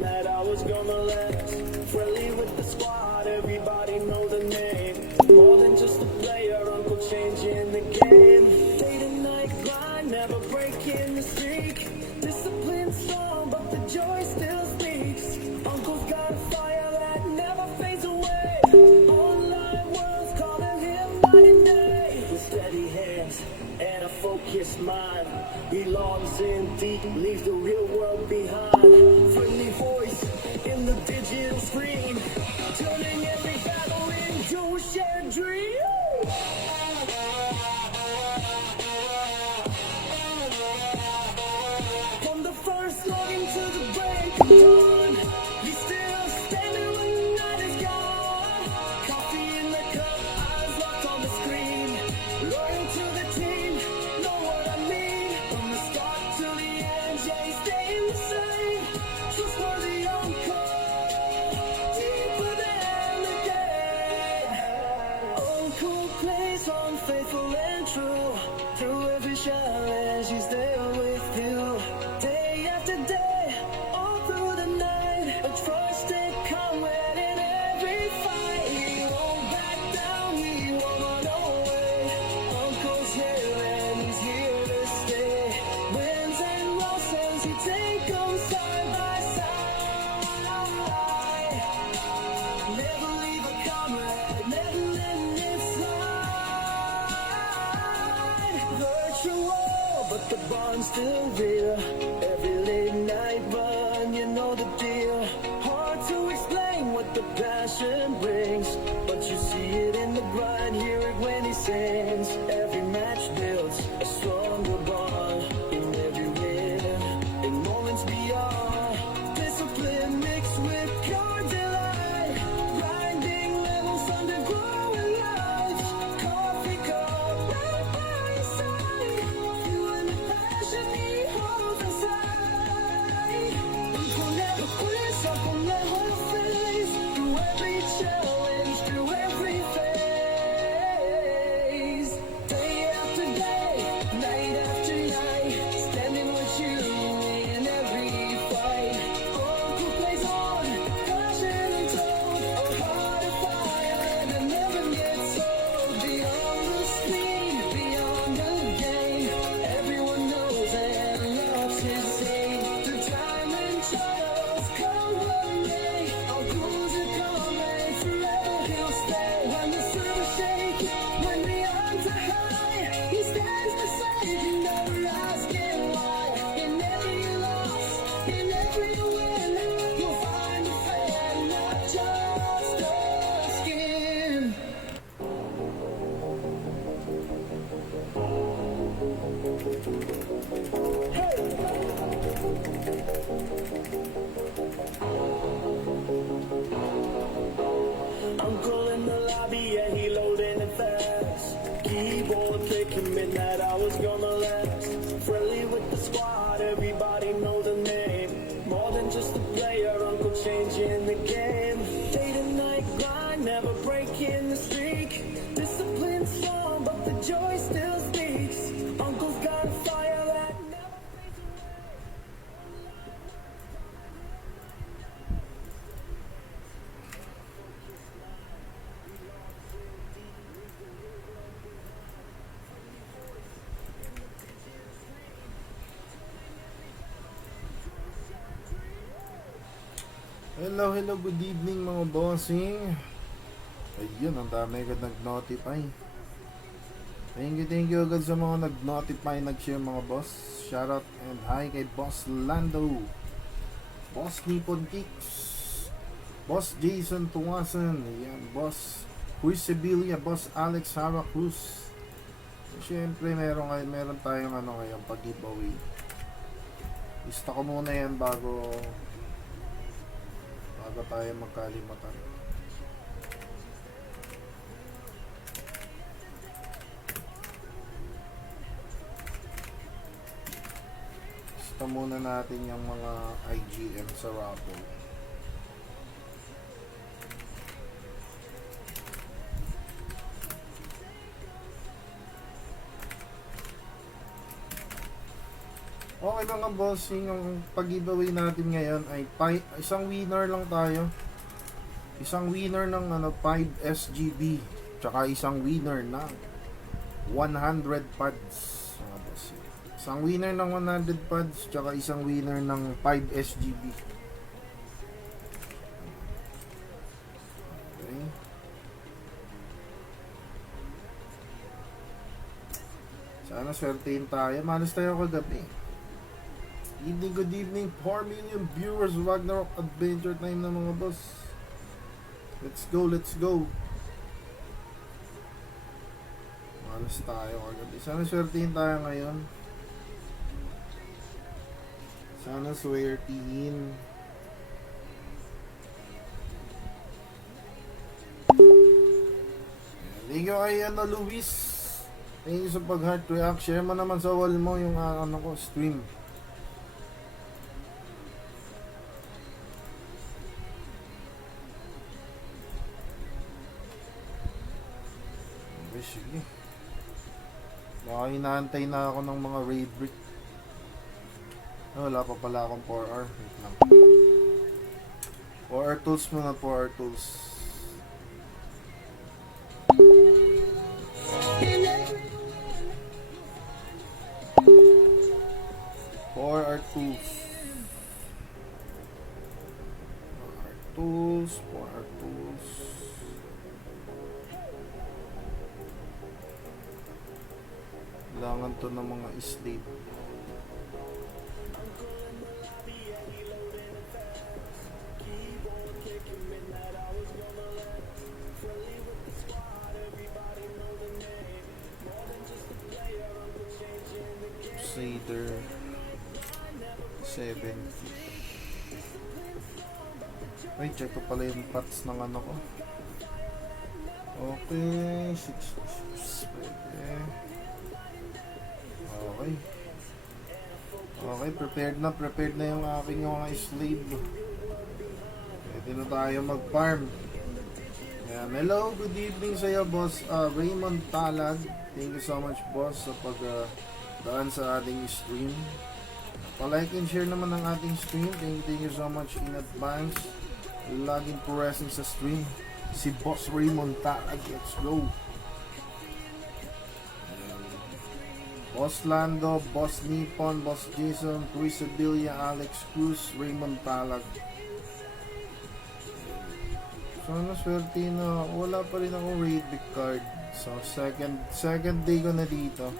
thinking that I was gonna last. Friendly with the squad, everybody know the name. More than just a player, Uncle changing the game. Day to night grind, never breaking the streak. Discipline strong, but the joy still speaks. Uncle's got a fire that never fades away. Online world's calling him night and day. With steady hands and a focused mind, he logs in deep, leaves the real world behind. Friendly voice in the digital screen, turning every battle into a shared dream. From the first login to the break of dawn, he's still standing when the night is gone. Coffee in the cup, eyes locked on the screen. Loyal to the team, know what I mean. From the start to the end, yeah, he's staying the same. Trustworthy uncle, deeper than the game. Uncle plays on faithful and true. Through every challenge, he's there with you. Day after day, all through the night, a trusted comrade in every fight. He won't back down, he won't run away. Uncle's here and he's here to stay. Wins and losses, he take them side by side. Never leave a comrade, never letting it slide. Virtual, but the bond's still real. Every late night run, you know the deal. Hard to explain what the passion brings, but you see it in the grind, hear it when he sings. Every match builds a stronger bond. In every win, in moments beyond. Discipline mixed with pure delight. Grinding levels under growing lights. Coffee cup right by his side. Feeling the passion he holds inside. Uncle never quits, Uncle never fades. Through every challenge, through every phase. Day after day, night after night, standing with you in every fight. Uncle plays on, passion untold, a heart of fire that never gets old. Beyond the screen, beyond the game, everyone knows and loves his name. Through time and trials, come one day, Uncle's a comrade, forever he'll stay. When the surface shake, when the odds are high, he stands beside you, never asking why. In every loss, in every win, you'll find a friend, not just a skin. Uncle in the lobby, yeah, he loading it fast. Keyboard clicking, midnight hours gonna last. Friendly with the squad, everybody know the name. More than just a player, Uncle changing the game. Day to night grind, never breaking the streak. Discipline strong, but the joy still speaks. Uncle's got a fire that never fades away. Hello, good evening mga bossing. Ayun, ang dami agad nag-notify. Thank you agad sa mga nag-notify, nag-share mga boss. Shoutout and hi kay Boss Lando, Boss Nippon Kicks, Boss Jason Tuwasan, ayan, Boss Luis Sevilla, Boss Alex Hara Cruz. Siyempre meron tayong ngayon pag-giveaway. Lista ko muna yan bago tayo magkalimutan. Lista muna natin yung mga IGM sa raffle. Okay mga bossing, ang pag-giveaway natin ngayon ay isang winner lang tayo. Isang winner ng 5 SGB, tsaka isang winner ng 100 pads. Mga bossing. Isang winner ng 100 pads, tsaka isang winner ng 5 SGB. Okay. Sana swertein tayo. Malas tayo kagabi. Good evening, 4 million viewers. Ragnarok Adventure Time na mga boss. Let's go, let's go. Malas tayo kagabi. Sana swertein tayo ngayon. Sana swertein. Thank you kay Luis. Thank you sa pag-heart react. Share mo naman sa wall mo yung stream. Okay, sige. Baka inaantay na ako ng mga raid brick. Wala pa pala akong 4R. Wait lang. 4R tools muna, 4R tools. For our tools. For our tools. Kailangan to ng mga slave. Crusader 70. Ay, check ko pala yung pots ng ano ko. Okay, 66. Pwede. Okay. Okay, prepared na yung aking mga slave. Pwede na tayo mag-farm. Ayan. Hello, good evening sa iyo, boss Raymond Talag. Thank you so much, boss, sa pag-daan sa ating stream. Pa-like and share naman ang ating stream. Thank you so much in advance. Laging present sa stream. Si Boss Raymond Talag. Let's go. Boss Lando, Boss Nippon, Boss Jason, Chris Abilia, Alex Cruz, Raymond Talag. Sana swerte na. Wala pa rin akong raid big card. So second day ko na dito.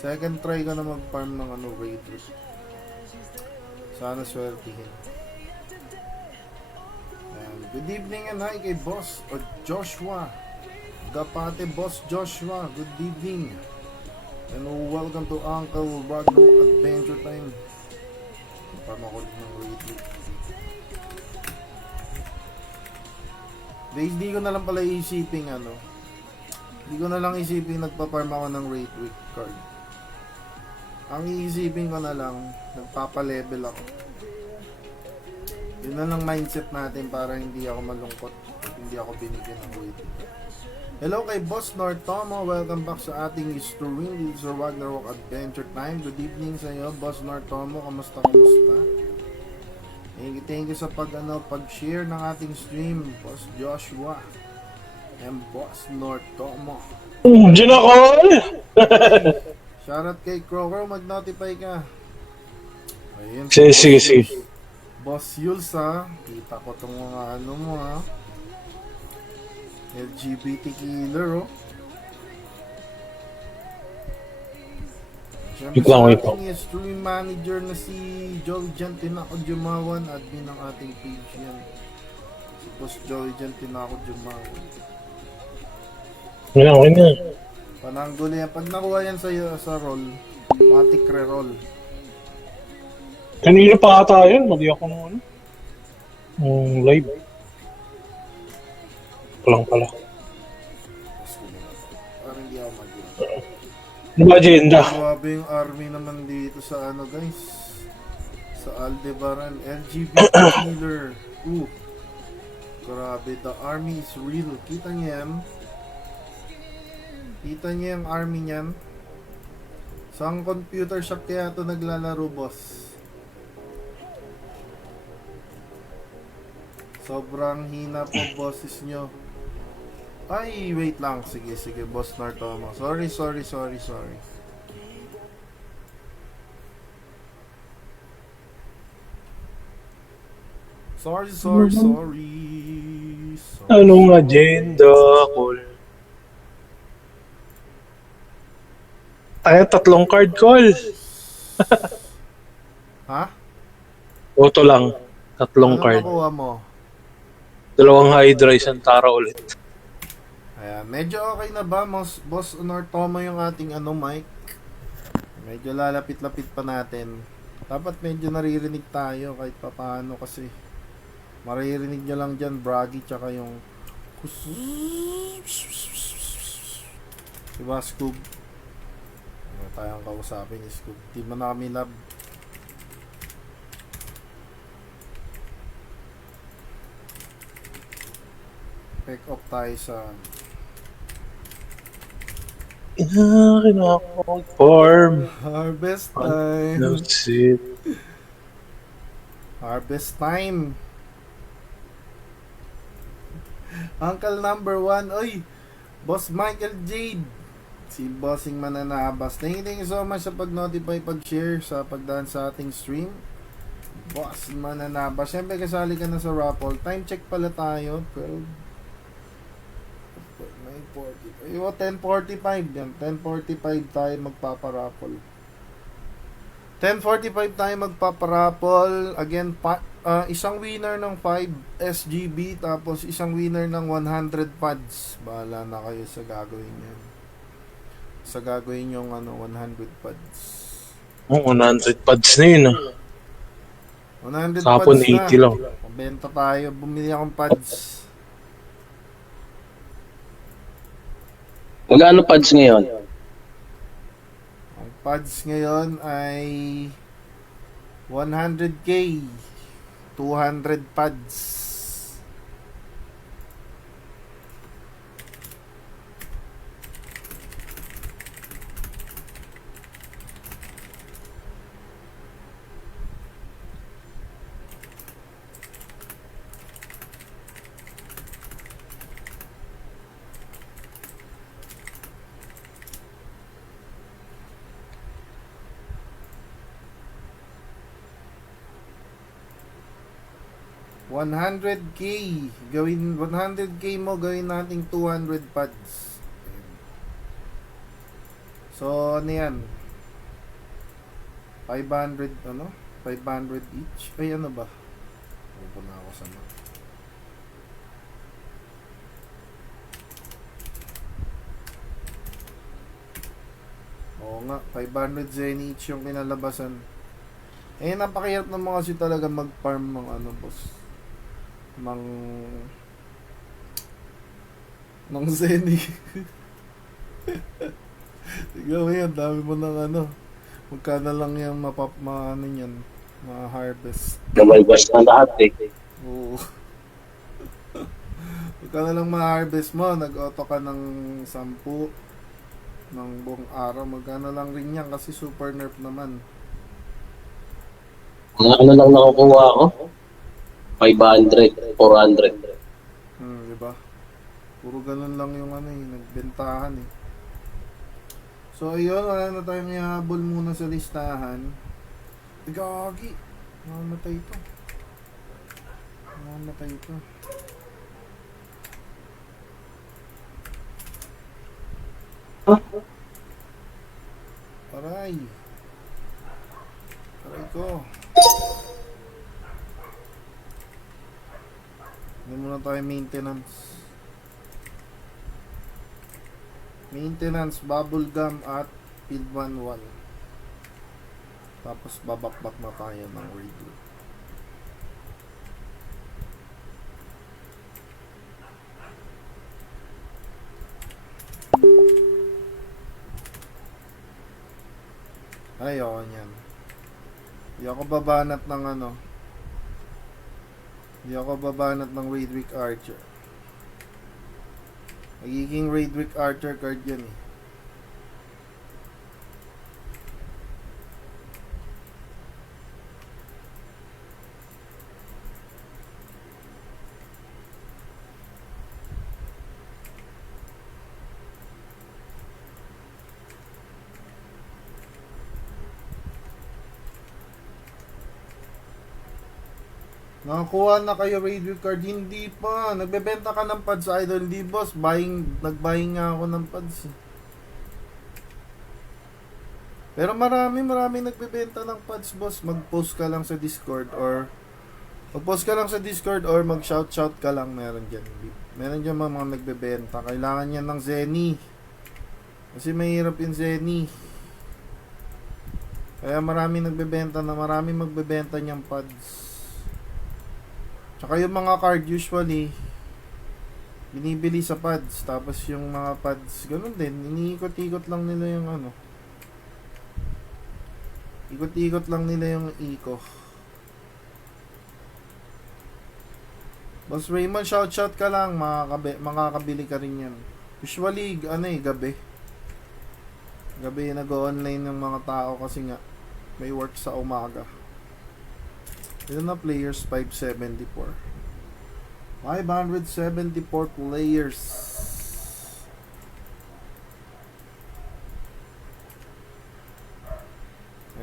Second try ko na mag-farm ng raid. Sana swertihin. Good evening and hi kay Boss Joshua Gapate. Boss Joshua, good evening and welcome to Uncle Ragnarok Adventure Time. Pamakod ng raid. Guys, di ko na lang pala isiping di ko na lang isiping nagpa-farm ako ng raid week card. Ang iisipin ko na lang, nagpapa-level ako. Yun na lang mindset natin para hindi ako malungkot at hindi ako binigyan ng raid. Hello kay Boss Nortomo, welcome back sa ating stream dito sa Ragnarok Adventure Time. Good evening sa iyo, Boss Nortomo. Kamusta? Thank you sa pag-share ng ating stream, Boss Joshua and Boss Nortomo. Diyan ako! Shoutout kay Crocker, mag-notify ka. Ayun. Sige. Boss Yules ha. Kita ko itong mga mo ha. LGBT killer Siyempre sa ating stream manager na si Joey Jan Tinako Jumawan, admin ng ating page yan. Si Boss Joey Jan Tinako Jumawan. Okay na. Pananggol yan. Pag nakuha yan sa roll, matik re-roll. Kanina pa ata yun, mali ako nung live. Palang pala. Parang hindi ako mag-yun. Ano ba agenda? Grabe yung army naman dito sa guys. Sa Aldebaran. LGBT killer. Grabe, the army is real. Kita niyo yan? Kita niyo yung army niyan? Saan computer shop kaya ito naglalaro, boss? Sobrang hina po boses nyo. Ay, wait lang. Sige, sige, boss Nartomo. Sorry. Sorry. Anong agenda, call? Tayo, 3 card call. Ha? Auto lang. 3 Ano card. nakuha mo? 2 Hydra, 1 Tara ulit. Ayan, medyo okay na ba, boss Nartomo, yung ating mic? Medyo lalapit-lapit pa natin. Dapat medyo naririnig tayo kahit papaano kasi maririnig nyo lang dyan, Bragi, tsaka yung diba, Scoob? Ano tayong kausapin ni Scoob? Di mo na kami love. Pick up tayo sa Inakin ako mag-farm. harvest time. That's it. Harvest time. Uncle number 1. Oy, Boss Michael Jade. Si Bossing Mananabas. Thank you so much sa pag-notify, pag-share, sa pagdaan sa ating stream. Boss Mananabas. Siyempre kasali ka na sa raffle. Time check pala tayo. 12. 9:40. Ay, 10:45 yan. 10:45 tayo magpaparaffle. 10:45 tayo magpaparaffle. Again, isang winner ng 5 SGB, tapos isang winner ng 100 pads. Bahala na kayo sa gagawin yan. Sa gagawin yung 100 pads. Oh, 100 pads na yun. 100 Kapon pads na. 80 lang. Pabenta tayo. Bumili akong pads. Magkano pads ngayon? Ang pads ngayon ay 100k. 200 pads. $100k. Gawin 100k mo, gawin nating 200 pads. So ano yan? 500 500 each. Ay ano ba? Pupo na ako sa mga. Oo nga, 500 zen each yung kinalabasan. Eh, napakahirap naman kasi talaga mag-farm ng boss. Ng Zeni. Tignan mo yan, dami mo ng magkano lang yung ma-harvest. Namalbas na lahat eh. Oo. Magkano lang ma-harvest mo, nag-auto ka ng 10 ng buong araw, magkano lang rin yan kasi super nerf naman. Mga ano lang nakukuha ko? 500, 400. Diba? Puro ganun lang yung nagbentahan eh. So ayun, wala na tayong ihabol muna sa listahan. Gagi! Mamatay ito. Aray! Aray ko! Hindi muna tayo maintenance, bubble gum at field 1-1. Tapos babakbak na tayo ng radio. Ayoko niyan. Hindi ako babanat ng Raidwick Archer. Magiging Raidwick Archer card yan eh. Nakakuha na kayo radio card? Hindi pa. Nagbebenta ka ng pads, idol. Hindi, boss. Nag-buying nga ako ng pads. Pero marami nagbebenta ng pads, boss. Mag-post ka lang sa Discord or mag-shout ka lang. Meron dyan mga nagbebenta. Kailangan yan ng Zenny. Kasi mahirap yung Zenny. Kaya marami magbebenta niyang pads. Tsaka yung mga card usually binibili sa pads, tapos yung mga pads ganun din, iniikot-ikot lang nila yung ikot-ikot lang nila yung iko. Boss Raymond, shout ka lang, makakabili ka rin yan. Usually gabi nag-online ng mga tao kasi nga may work sa umaga. Ito na players, 574 players.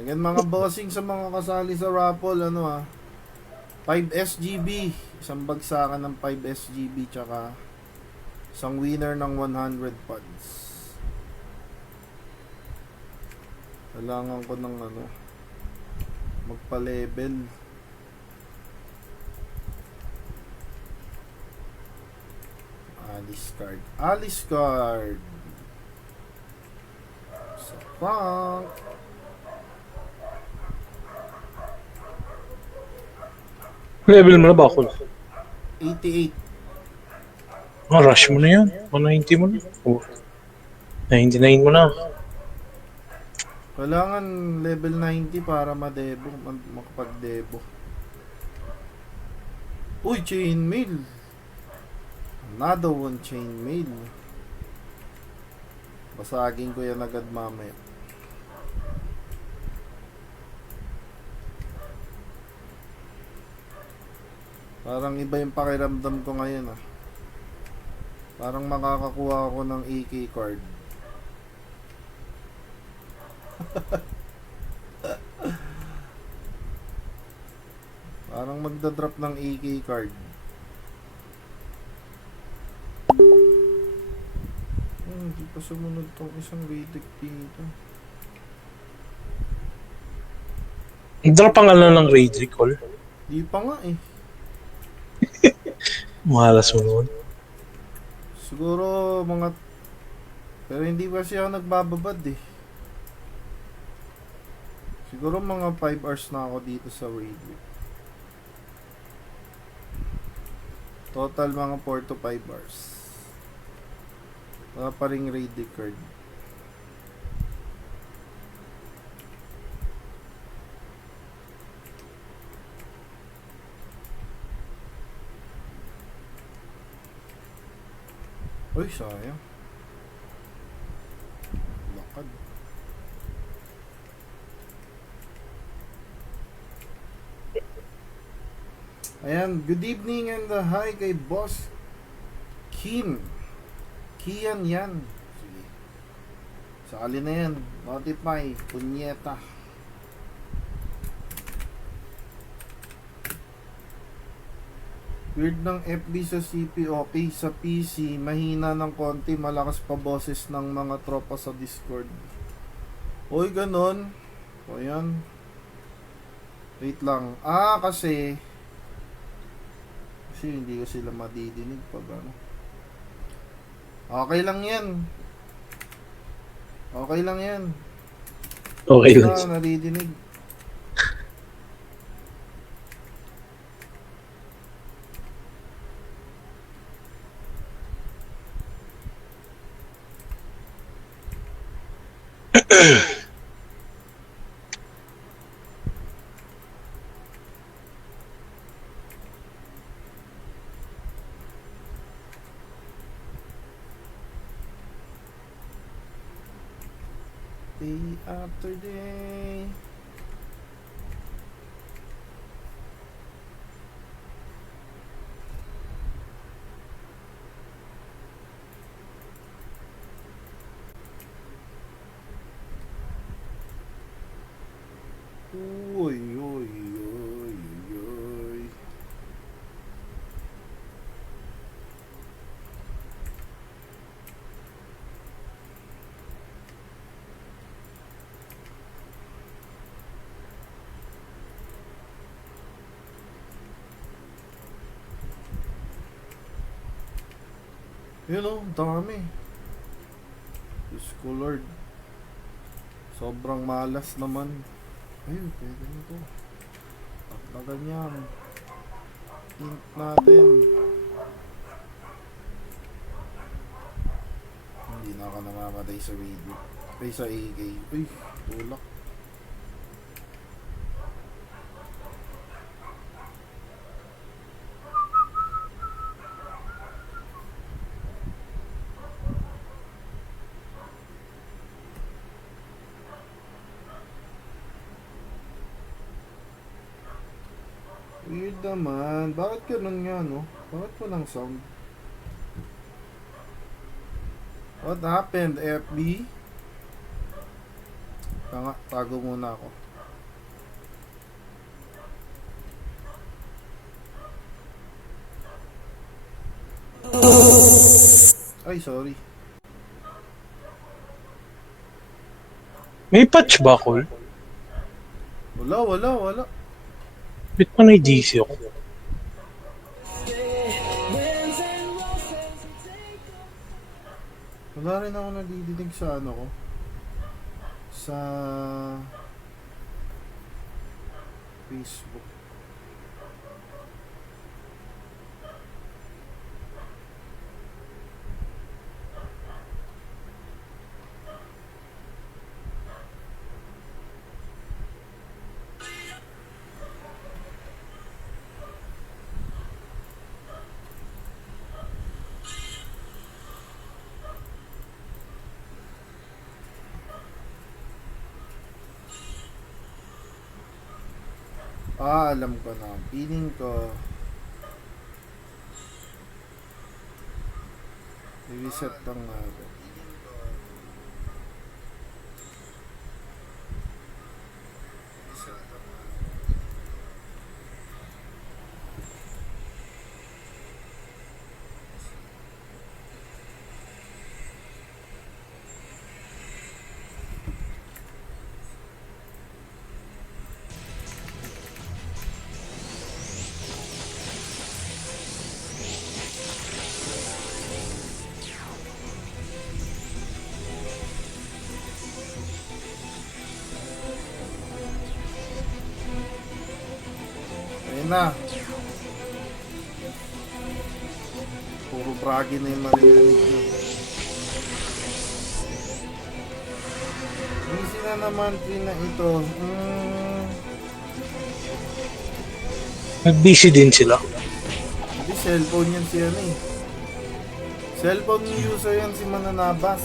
Again mga bossing sa mga kasali sa raffle, 5 SGB, isang bagsakan ng 5 SGB, tsaka isang winner ng 100 pods. Kailangan ko ng magpa-level. Alice card. Sa punk. Level mo na ba ako? 88. Rush mo na yan. 190 mo na. 99 mo na. Kailangan level 90 para makapag-debo. Uy, chainmail. Another one chainmail. Basagin ko yan agad mamaya. Parang iba yung pakiramdam ko ngayon Parang makakakuha ako ng AK card. Parang magdadrop ng AK card. Hindi pa sumunod tong isang Redick dito. Drop ang ng raid recall. Di pa nga Mahalas mo noon. Siguro pero hindi pa siya nagbababad Siguro mga 5 hours na ako dito sa Redick. Total mga 4 to 5 hours. Wala pa ring Redick card. Uy, sayang. Lakad. Ayan, good evening and hi kay Boss Kim. Kian yan. Sige. Sakali na yan. Notify. Punyeta. Weird ng FB sa CP, okay. Sa PC, mahina ng konti. Malakas pa boses ng mga tropa sa Discord. Uy, ganon. O yan. Wait lang. Kasi hindi ko sila madidinig pag Okay lang yan. Okay lang yan. Okay lang. Nadidinig. Day after day. Uy, uy, uy, uy, uy. Yun o, dami. Diyos ko Lord. Sobrang malas naman. Ayun, pwede na to. Takdagan yan. Int natin. Hindi na ako namamatay sa video. Ay, sa AK. Uy, tulak. Weird naman. Bakit ganun nga, no? Bakit walang sound? What happened, FB? Tanga, tago muna ako. Ay, sorry. May patch ba, Col? Wala. Bit pa na GC ako. Winds and roses will take Wala rin ako nadidinig sa ano ko. Sa Facebook. Alam ko na. Feeling ko i-reset lang natin. Ayun na. Puro bragi na yung maririnig nyo. Busy na naman na ito. Nag-busy din sila. Hindi, cellphone yan si ano eh. Cellphone user yan si Mananabas.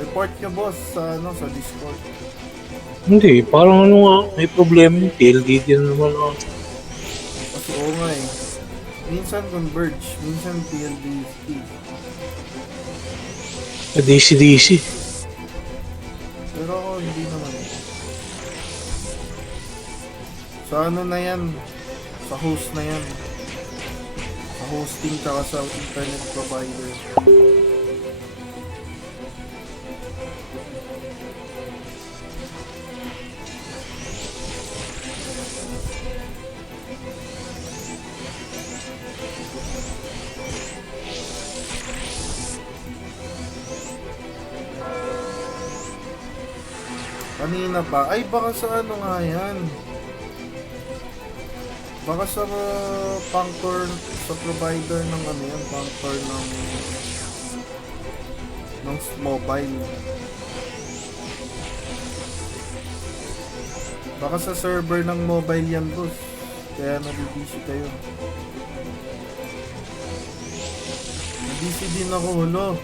Report nyo boss sa ano sa Discord. Hindi, parang ano nga, may problema yung PLD din naman ako. Kasi oo nga eh. Minsan converge, minsan PLDT. Sa DC-DC. Pero ako hindi naman eh. Sa ano na yan, sa host na yan. Sa hosting tsaka sa internet provider. Kanina pa, ay baka sa ano nga yan. Baka sa Pangcor, sa provider ng ano yan, Pangcor ng mobile. Baka sa server ng mobile yan boss. Kaya nabibisi kayo. Nabisi din ako, hulo.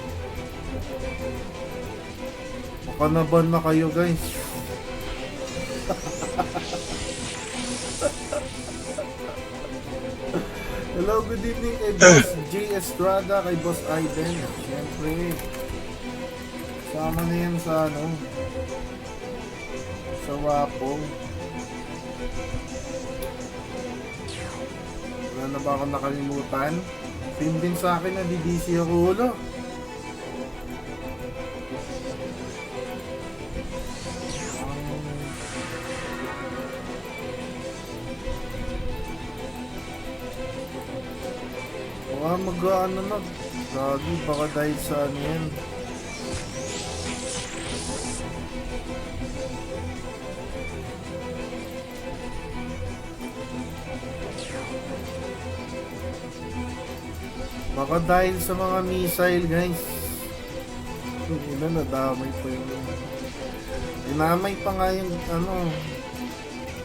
Baka naban na kayo guys. Hello, good evening kay Boss J. Estrada, kay Boss Aiden. Siyempre, sama na yan sa ano, sa Wapong. Wala na ba akong nakalimutan? Same din sa akin na DDC ako ulo. Baka mag-ano na, Gagi, baka dahil sa ano yan. Baka dahil sa mga missile, guys. Ina, nadamay pa yung... Dinamay pa nga yung ano...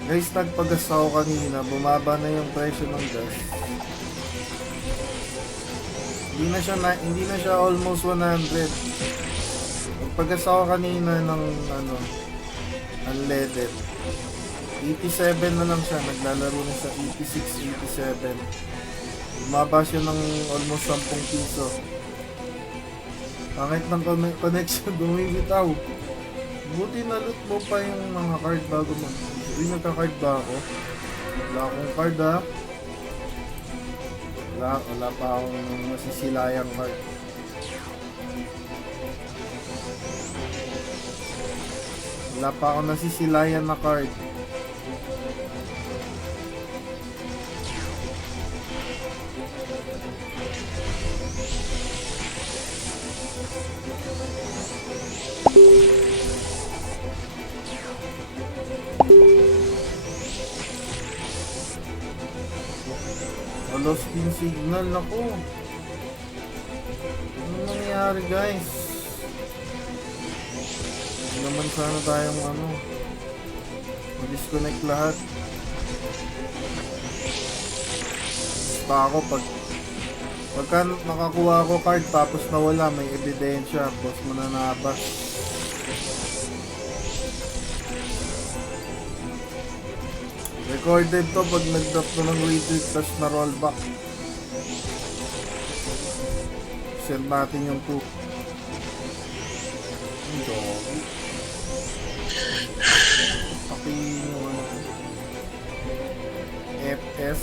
Guys, nagpagas ako kanina. Bumaba na yung presyo ng gas. Hindi na siya almost 100. Nagpagas ako kanina ng ano... unleaded. 87 na lang siya. Naglalaro na sa 86, 87. Bumaba siya ng almost 10 piso. Pangit ng connection, bumibitaw. Buti na loot mo pa yung mga card bago mo. Uy, nagka-card ba ako? Wala akong card ha. Wala pa akong masisilayang card. Wala pa akong nasisilayan na card. Lost yung signal ako. Ano nangyayari, guys? Hindi naman sana tayong ano, disconnect lahat. Pa ako pagka nakakuha ako card tapos nawala, may ebidensya, tapos mananabas. Recorded to pag nag-drop na ng retweet tas na rollback. Send natin yung 2. Ang doggy. Paki yung ano. FS.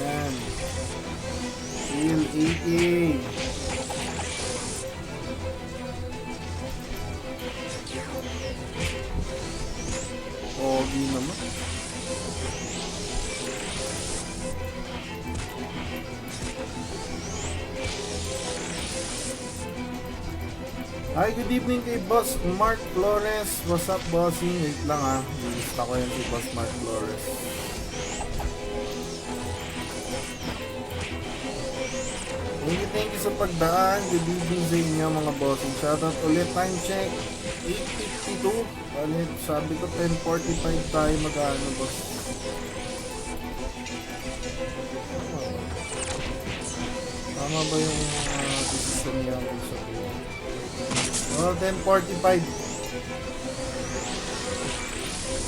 Ayan. Seal 80. Pogi naman. Hi, good evening kay Boss Mark Flores. What's up, bossing? Wait lang ha. Nilista ko yan si Boss Mark Flores. Thank you sa pagdaan. Good evening sa inyo mga bossing. Shoutout ulit. Time check 8:52. Ulit, sabi ko 10:45 tayo mag-ano, boss. Tama ba yung decision niya ko sa buwan? Oh, 10:45.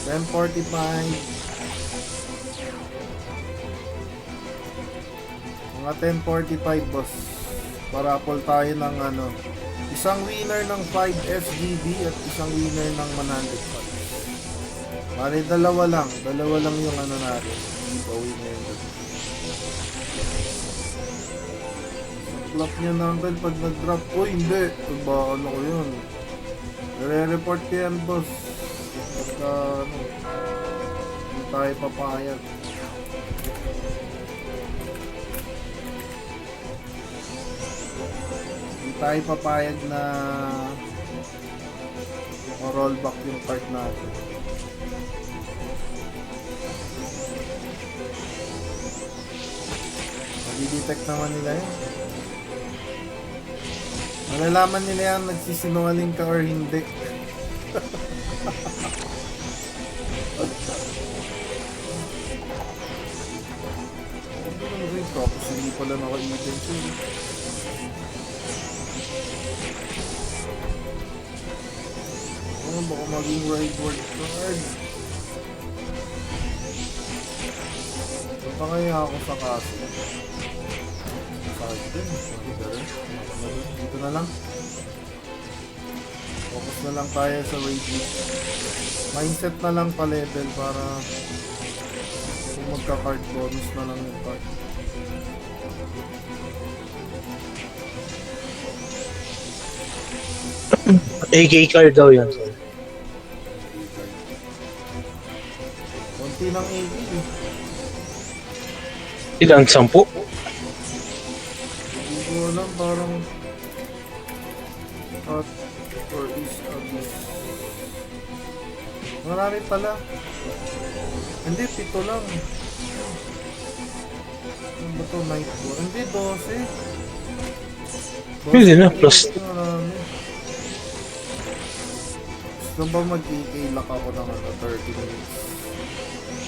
10:45. Mga 10:45, boss. Parapol tayo ng ano, isang winner ng 5 SGB at isang winner ng 100 points. Bali, dalawa lang yung ano natin. Giveaway na yun. Flop niya natin pag nag-drop. Oh, hindi. Baka ano ko yun. Re-report ko yan, boss. Basta ano, hindi tayo papayag. Tayo papayag na rollback yung part natin. Nadi-detect naman nila yan. Malalaman nila yan nagsisinungaling ka or hindi. Hindi naman rin tapos hindi pala naka-identity. Baka maging right word card. Punta kaya ako sa kaso. Sakit din. Dito na lang. Focus na lang tayo sa rating. Mindset na lang pa level para kung magka-card bonus na lang yung card. AK card daw yan. Konti ng AK eh. Ilan? 10? Hindi ko alam, parang hot or is abyss. Marami pala. Hindi, 7 lang. Ano ba ito? Night 4? Hindi, 12. Pwede na, plus. Marami. Gusto ba mag-AK lock ako ng 30 minutes?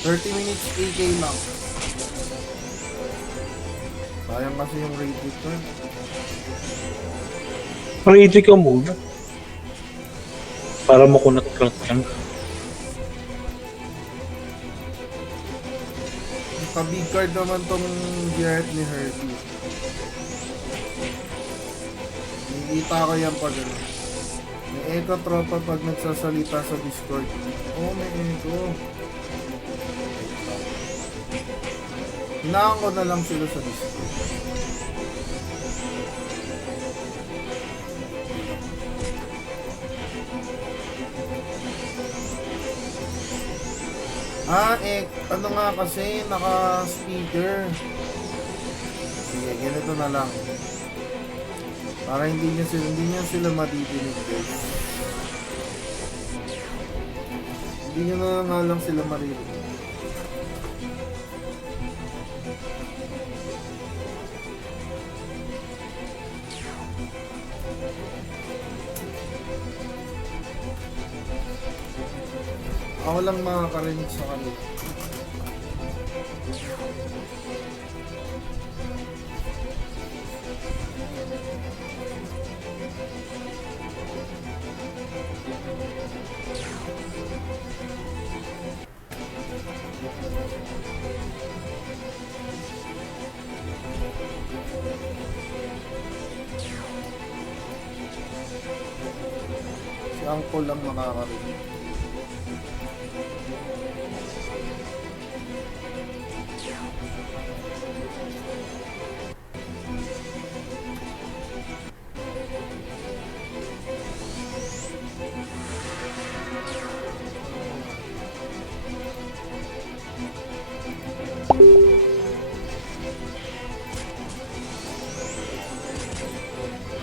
30 minutes AK lock. Sayang kasi yung rated ko. Ready ka muna. Para makunat-kunat ka. Ka-big card naman tong Giant ni Herbie. Nakikita ko yan pag ano. May echo tropa pag nagsasalita sa Discord. Oh, may echo. Hinaan ko na lang sila sa Discord. Ano nga kasi, naka-speaker. Sige, ganito na lang. Para hindi niya sila madidinig, guys. Hindi niya na nga lang sila maririnig. Ako lang makakarinig sa kanila. Si Uncle lang makakarinig.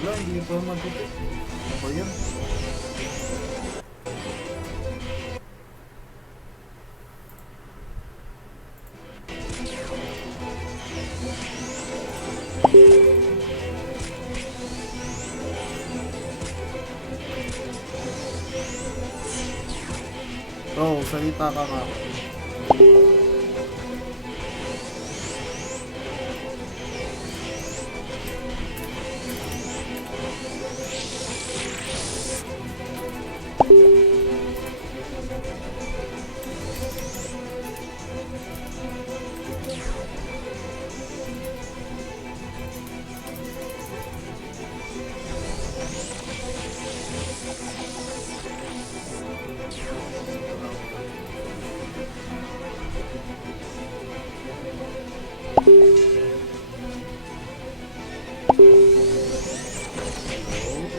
Wala, hindi pa magutot. Ano ba yan? Oh, salita ka nga.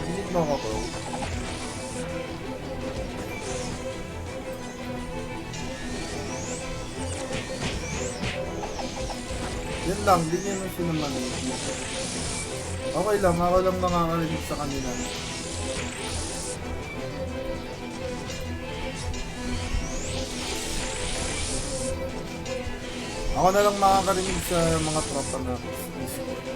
Dinig mo ako, bro. Yan lang, di niya na sila maninig. Okay lang, ako lang makakarinig sa kanila. Ako na lang makakarinig sa mga tropa na Discord.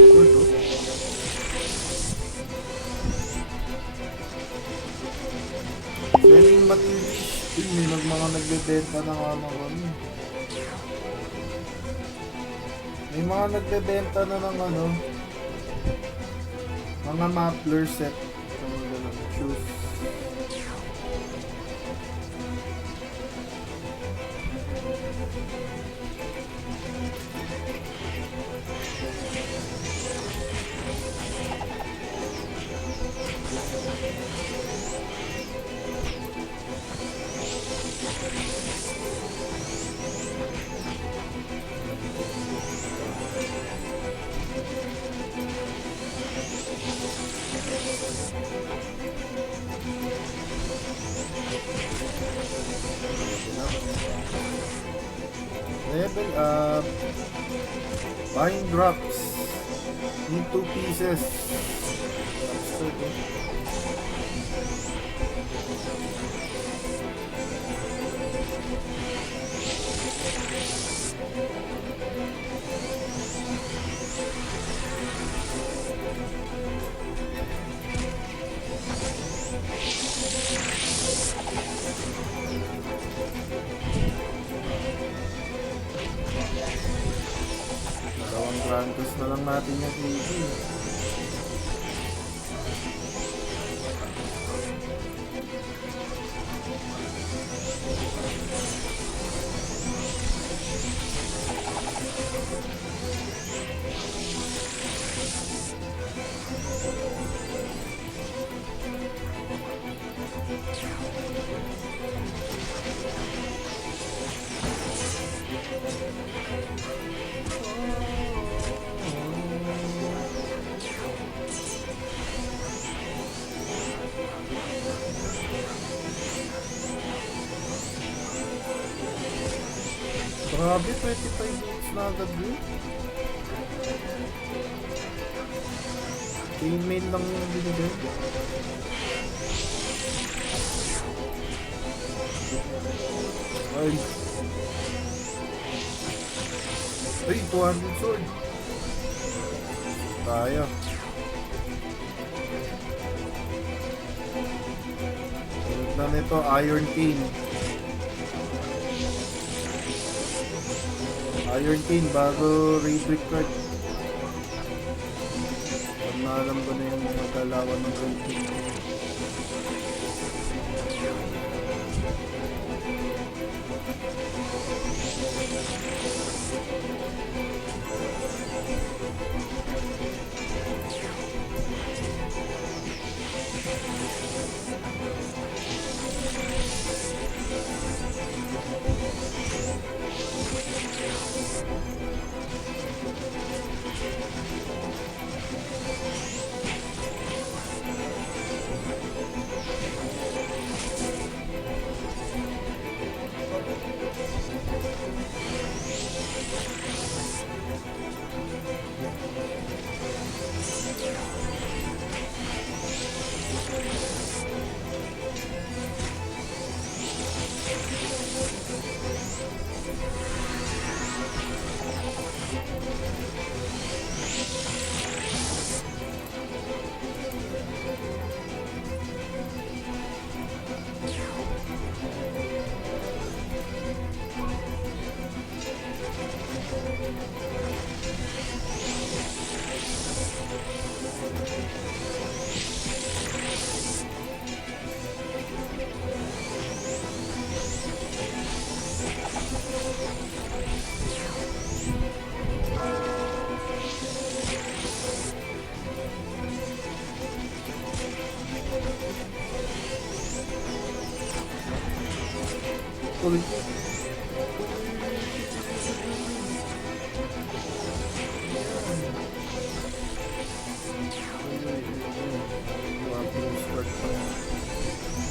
Good, oh. Selling materials. May mga nagbebenta ng ano. May mga nagbebenta na ng ano. Mga muffler set. Mga ganun. Shoes. Level up. Buying drops. Need 2 pieces. Absurd, eh? Dalawang Grantos na lang natin yung TV. Grabe, 25 minutes na agad yun. Email lang yung binigay. Ay. Ay, 200 sword. Tayo. Sunod na nito, Iron Cane. Iron Cane bago Raid Record. Pag naalam ko na yung mga kalawan ng Raid Record. Ulit.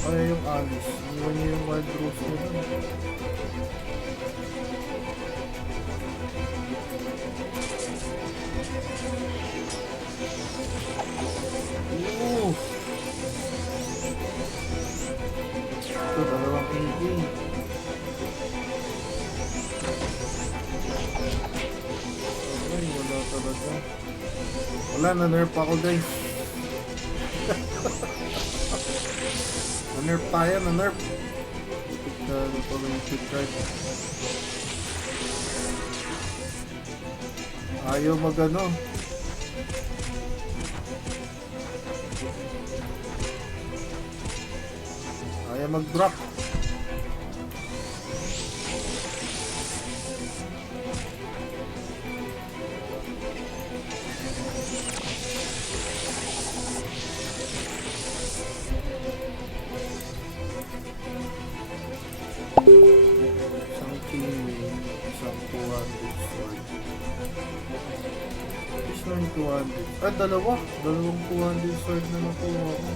Ay, yung Alice. Iwan niya yung wild rose niya dun. Ooh! Ito, dalawang AK. Ay, wala talaga. Wala, na-nerf ako guys. Na-nerf tayo, na-nerf. Ito pala yung quick drive. Ayaw magano. Kaya mag-drop. Isang kimi, isang 200 sword. Isang 200. Ah, dalawang 200 sword na nakuha ko.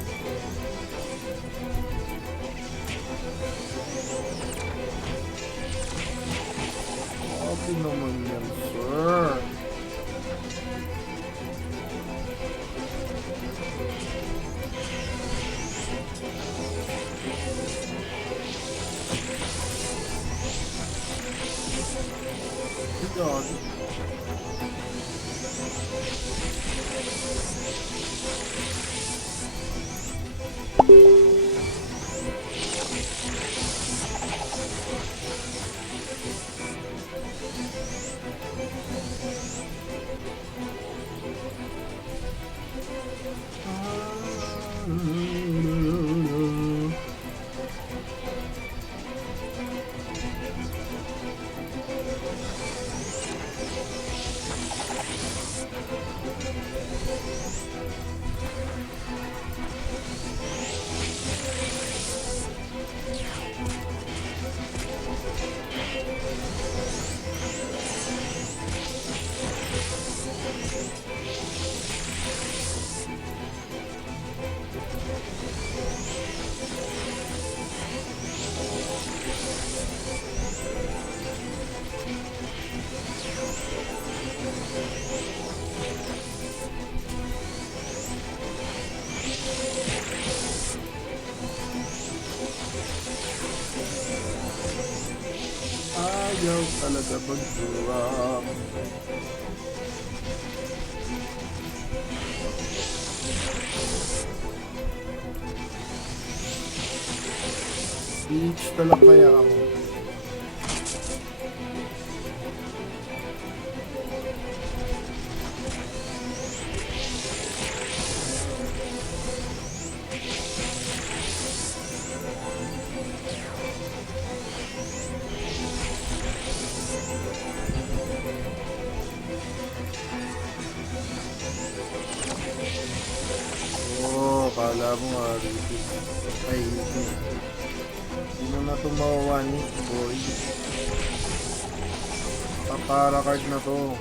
Okay naman yan, sir. God. Ayaw talaga mag-drop. Beach talaga kaya ako. Kala mo nga rito. Ay, hindi mo na itong mawawani, boy. Papara card na to.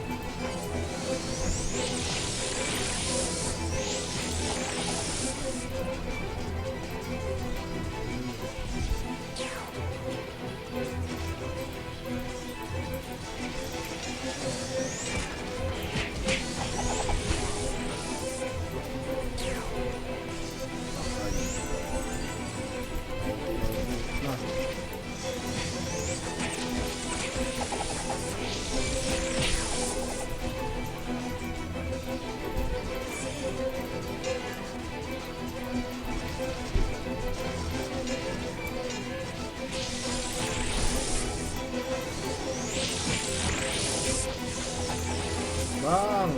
Bang!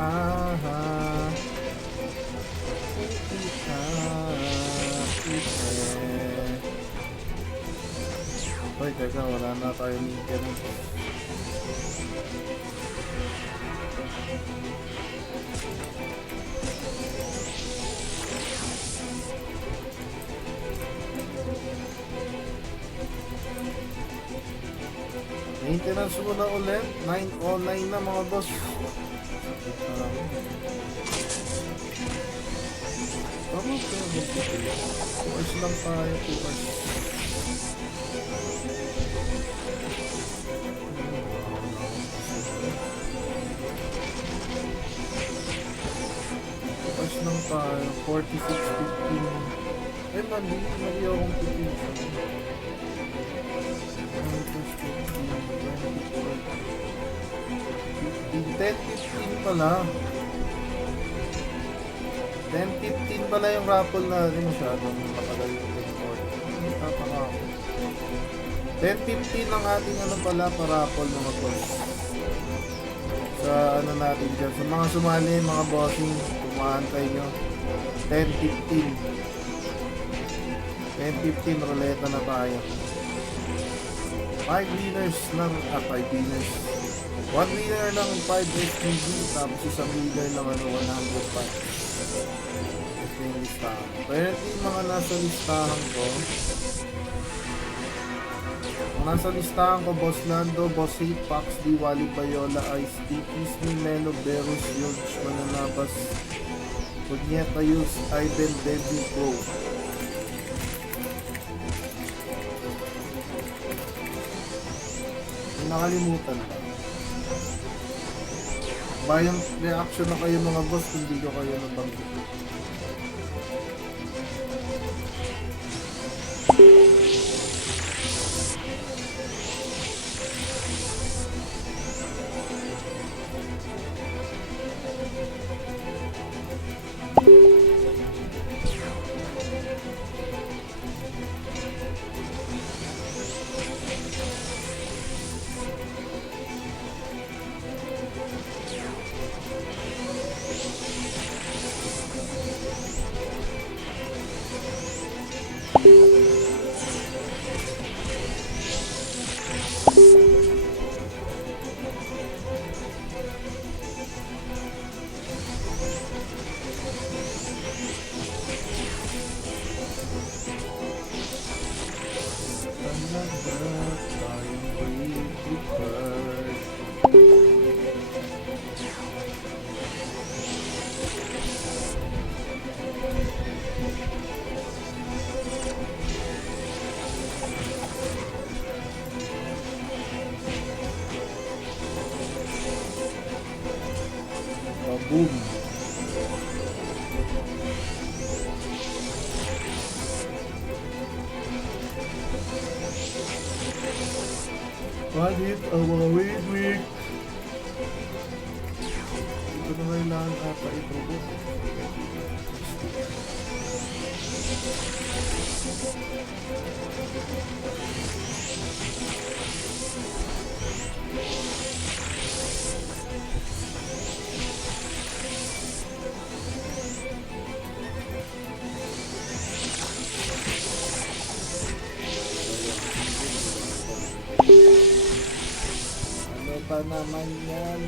Aha! Hoy, teka, wala na tayo nickel. Maintenance muna ulit. 9:09 na mga boss. Tama ko. Push lang tayo. Push. Push lang tayo. 46.15. Eh, mali akong 15. 10-15 pala. 10-15 pala yung raffle na rin, masyadong matagal yung record. Tapaka ako. 10-15 ang ating ano pala pa-raffle mga boss. Sa ano natin dyan. Sa mga sumali, mga bossing. Kumaantay nyo. 10-15. 10-15 ruleta na tayo. 5 winners ng 5 winners. 1 winner ng 5 SPG, tapos isang winner ng 105. Ito yung listahan. Currently, mga nasa listahan ko. Ang nasa listahan ko, Boss Lando, Boss Heat, Pax D, Wally Bayola, Ice D, Kiss Me, Melo, Berus, George, Mananabas, Punyeta Yus, Ivan, Devin, Pro. May nakalimutan ba? Bayang reaction na kayo mga boss kung di ko kayo nabanggit. Boom. Palit ang mga wig-wig. Ito na kailangan ata ito. Ano pa naman yan?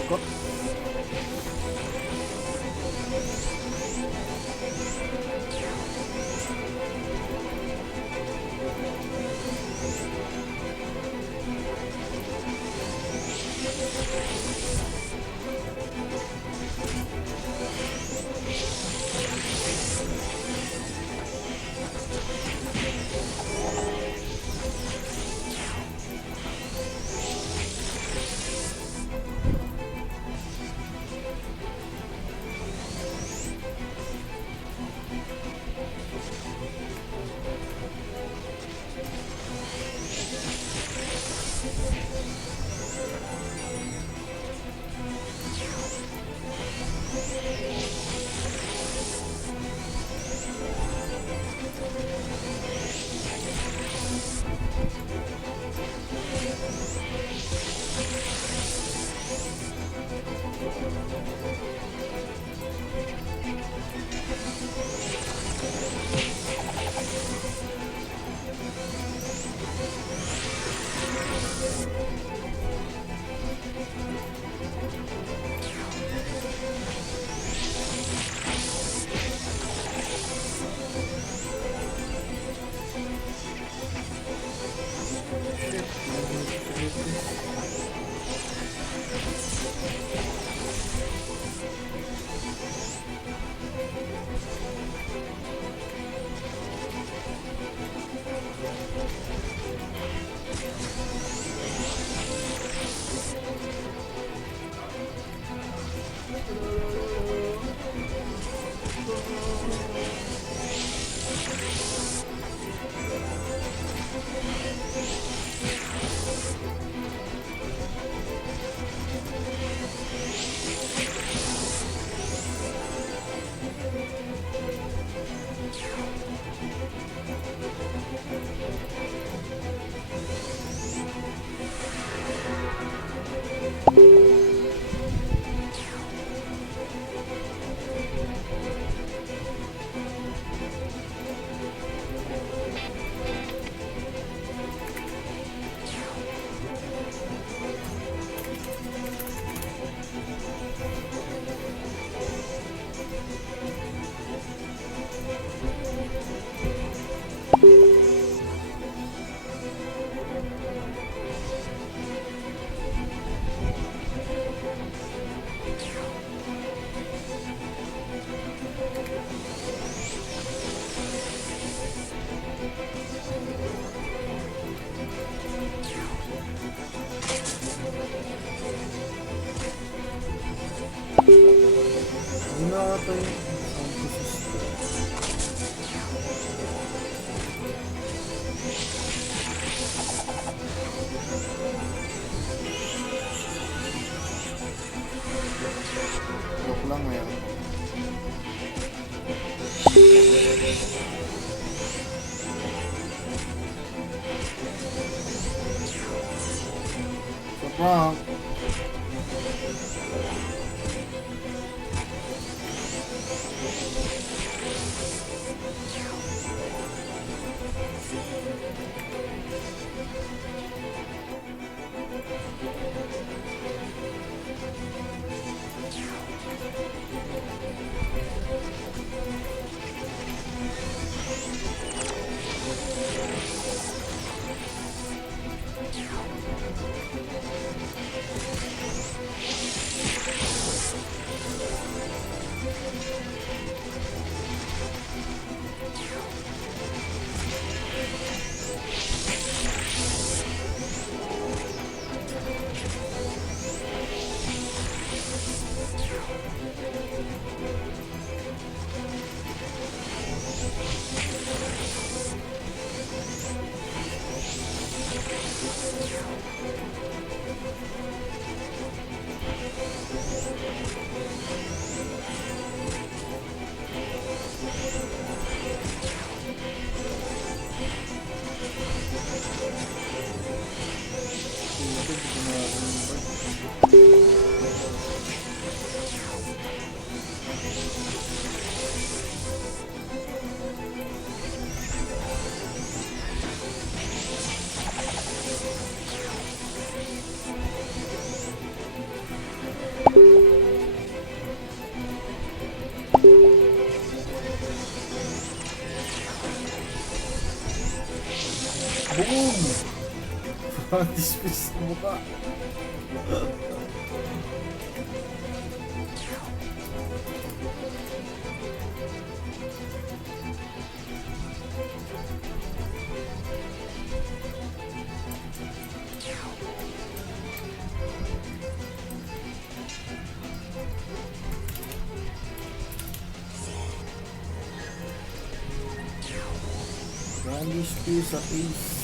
Ikot. okay. Sound ko system. Joke lang, meron. So, prank. Boom! Practice face sa mukha. Brandish spear sa face.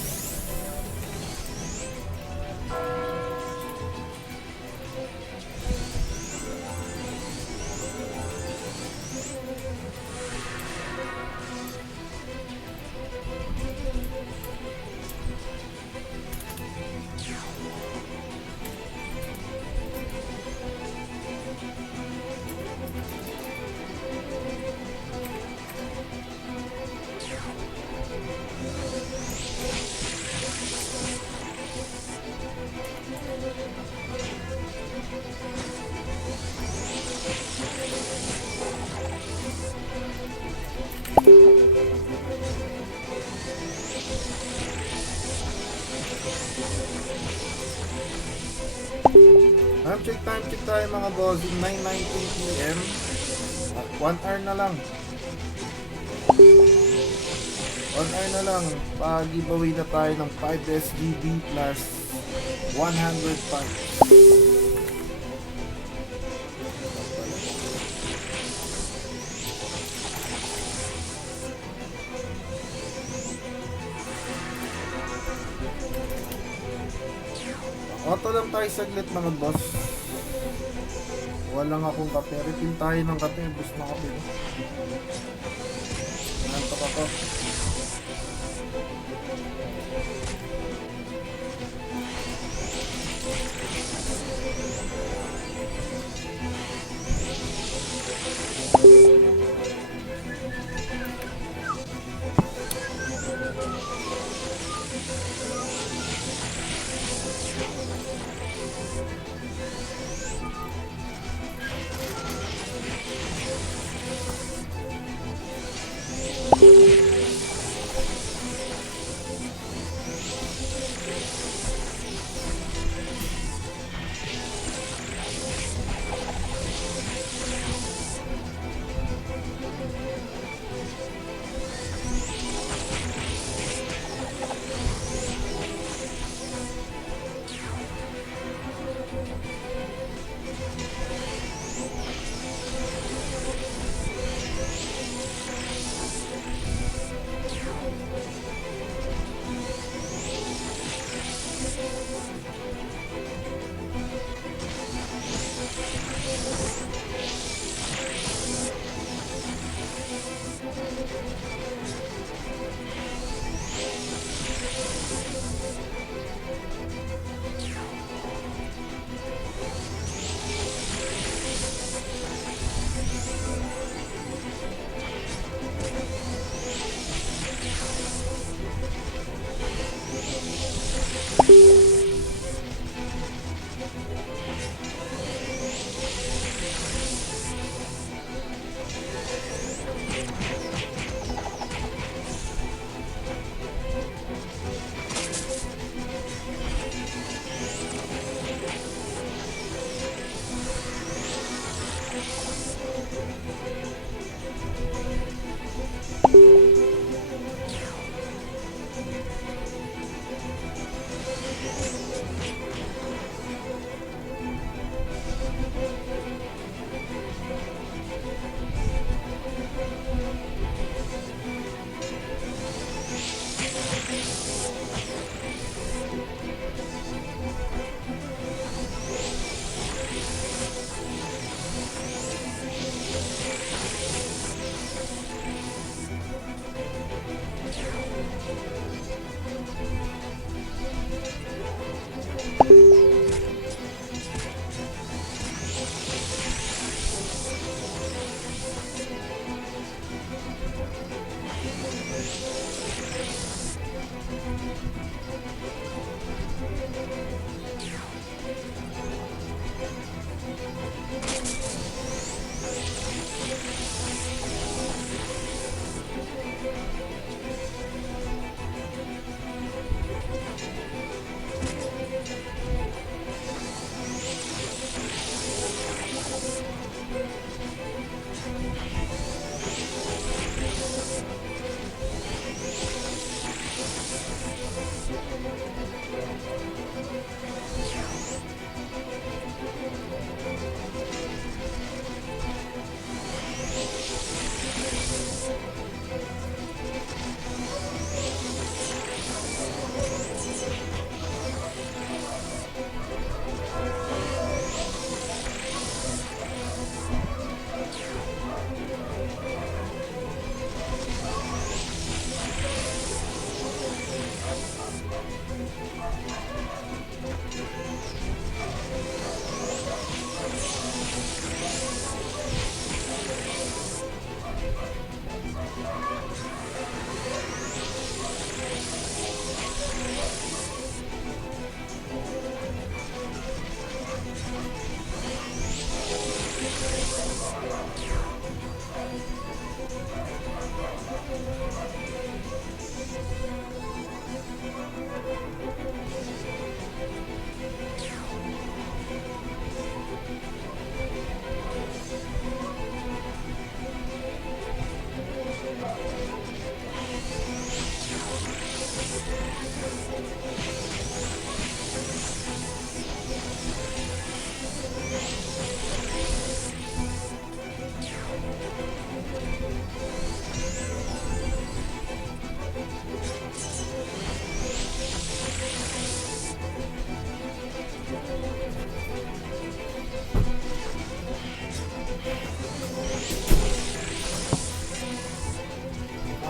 Time check tayo mga bossing, 9:19 PM. 1 hour na lang. 1 hour na lang. Pag-giveaway na tayo ng 5 SGB plus 100 points. Auto lang tayo saglit mga boss. Walang akong kape. Refill tayo ng kape. Bus na kape. Nantok ako.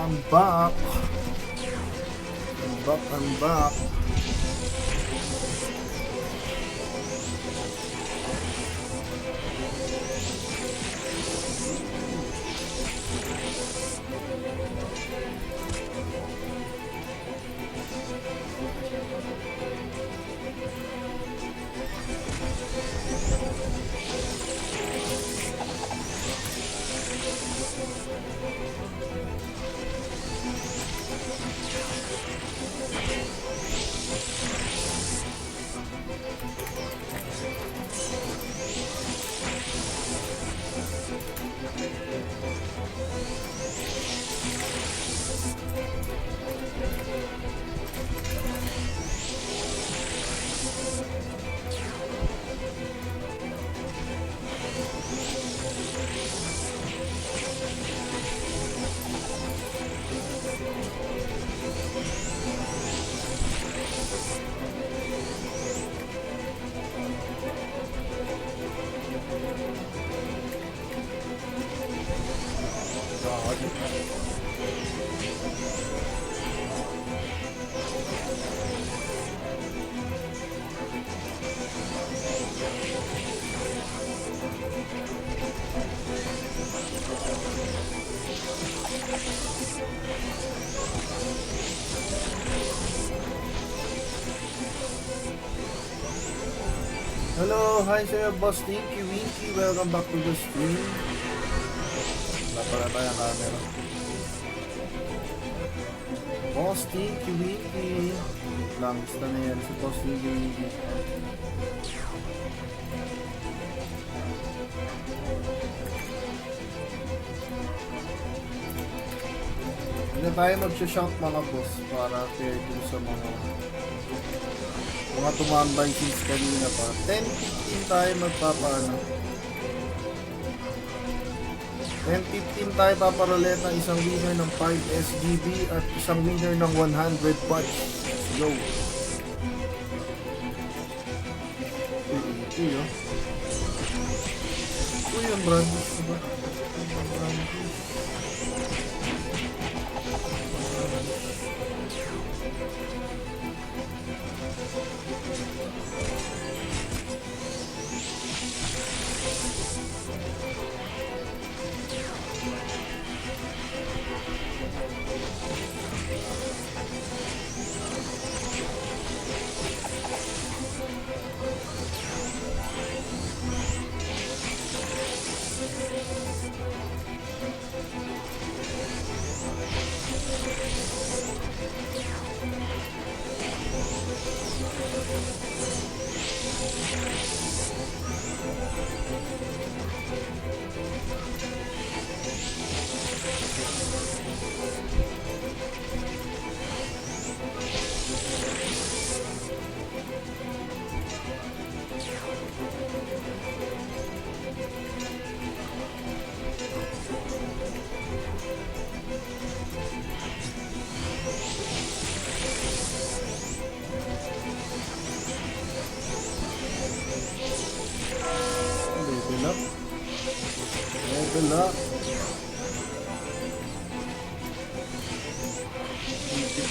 I'm back. I'm back. Hello, hi sir, Boss Tinky Winky. Welcome back to the stream. Wala pala tayong camera. Boss Tinky Winky. Lang, basta na yan si Boss Tinky Winky. Hindi tayo mag-shout mga boss para fair dun sa mga tumambay since kanina pa. 10-15 tayo magpapaano. 10-15 tayo paparolet ng isang winner ng 5 SGB at isang winner ng 100 punch. Let's go. Uy, oh. Uy, ang brandish diba? Ang brandish.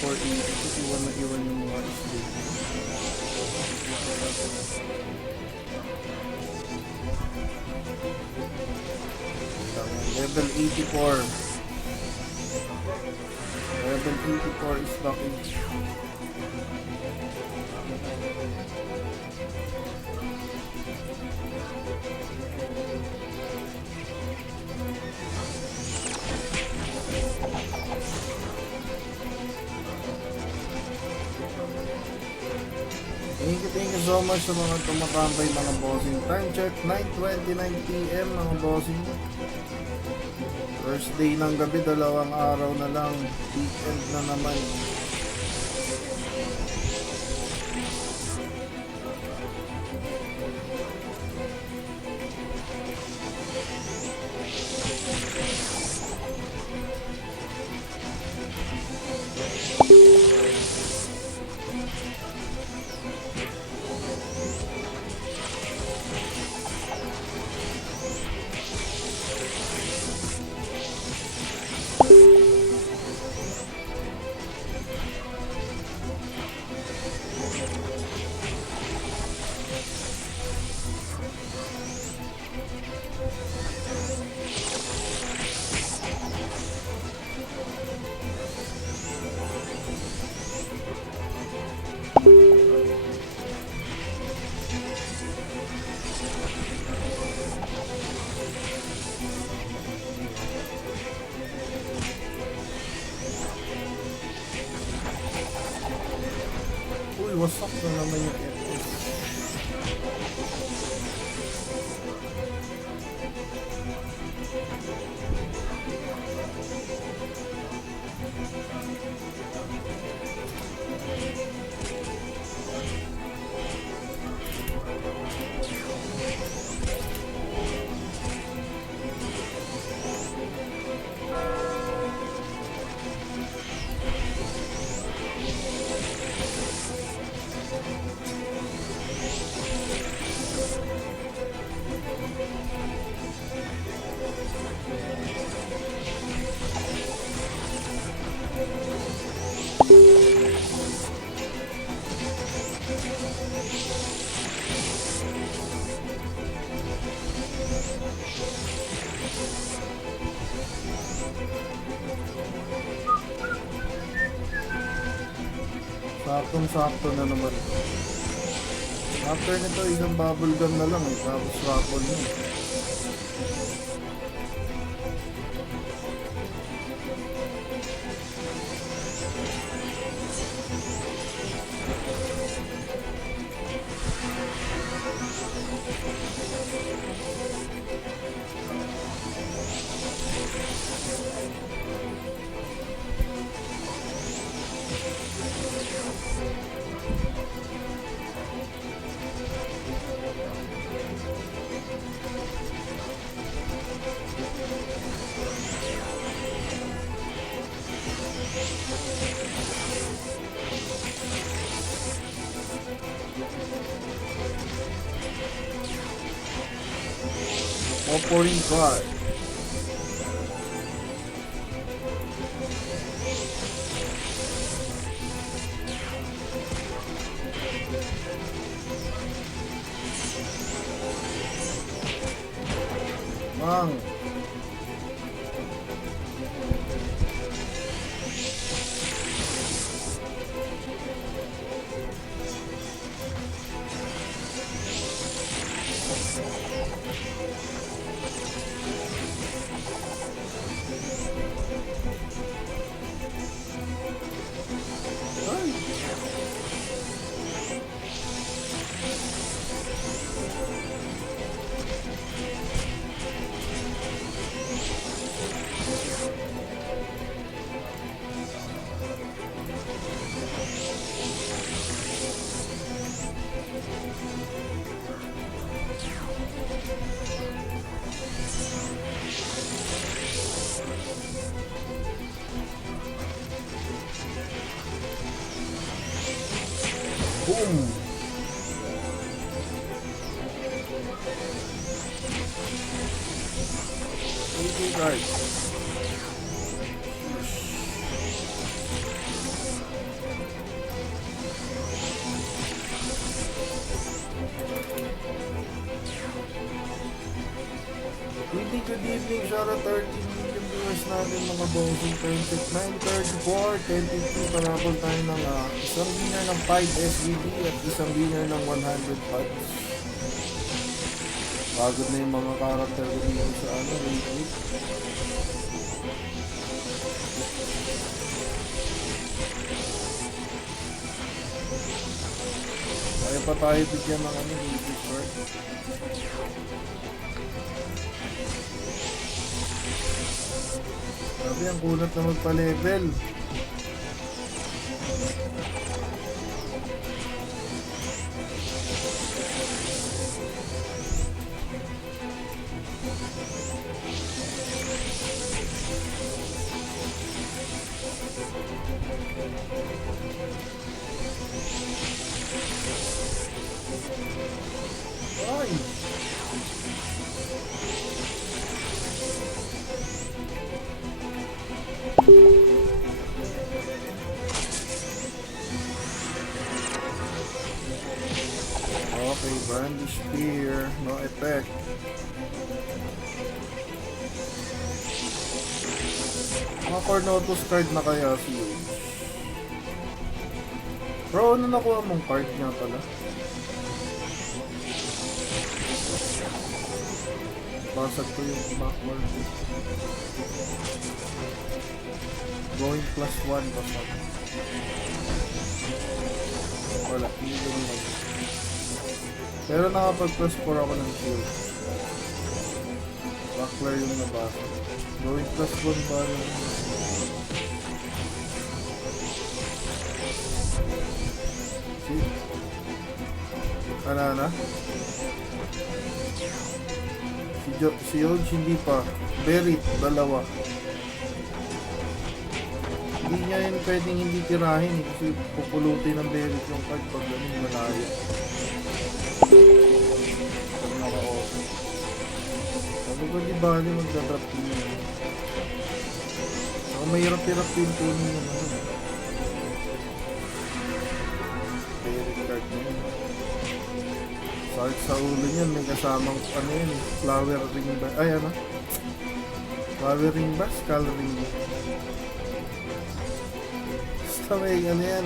480 iwan na iwan yung mga isli. Level 84. Level 84 is locking. Thank you so much sa mga tumatambay mga bossing. Time check 9:29 PM mga bossing. First day ng gabi, dalawang araw na lang. Weekend na naman. Uy, wasak na naman yung FPS. Saktong-sakto na naman. After nito, isang bubble gum na lang eh. Tapos raffle na. Offering card. Mang. Boom! Thank you guys. good evening. Shout out 13 million viewers natin mga bossing. 934, 1050. Parapol tayo ng isang winner ng 5 SVD at isang winner ng 100 pods. Pagod na yung mga karakter ko dito sa wait. Kaya pa tayo bigyan ng wait card. Sabi, ang kunat na magpa-level. Ay! Okay, Brandish Spear, no effect. Mga Cornotus card na kaya si Yuge. Bro, ano nakuha mong card niya pala? Basag ko yung backward. Going +1 basag. Wala, hindi ko naman. Pero nakapag +4 ako ng shield. Backler yung nabasa. Going +1 ba lang? See? Ano na? Si Yoge hindi pa. Berit, dalawa. Hindi niya yun pwedeng hindi tirahin kasi pupulutin ng Berit yung card pag ganun malayo. Pag naka-open. Sabi ko di bali magdadrop din yun. Saka mahirap-hirap din tunin yung Berit card na yun. Sakit sa ulo niyan, may kasamang flower ring ba? Ay ano? Flower ring ba? Skull ring ba? Basta may yan eh.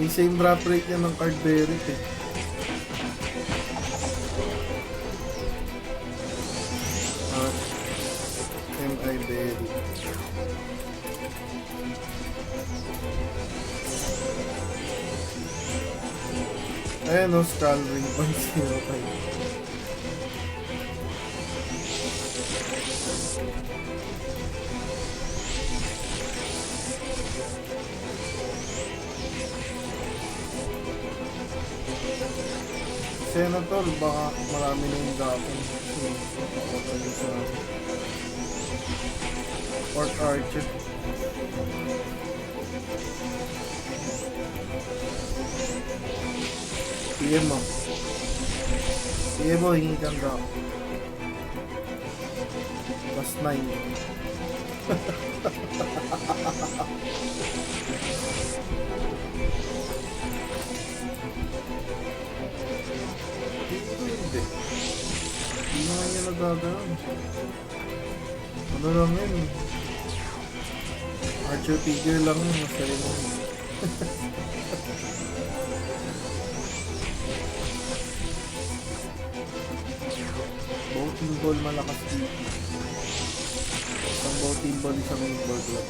May same drop rate yan ng card Berit eh. MI Berit. Ayan o, Skull Ring 0.05. Senator, baka marami na yung gapon. Sa Port Archer. PM mo. PM mo, hingi kang gap. +9. Hindi. Hindi naman yan nagagawin. Ano lang yun? Archer figure lang yun. Masaya mo. Boating ball malakas dito. Isang boating ball, isang main board lang.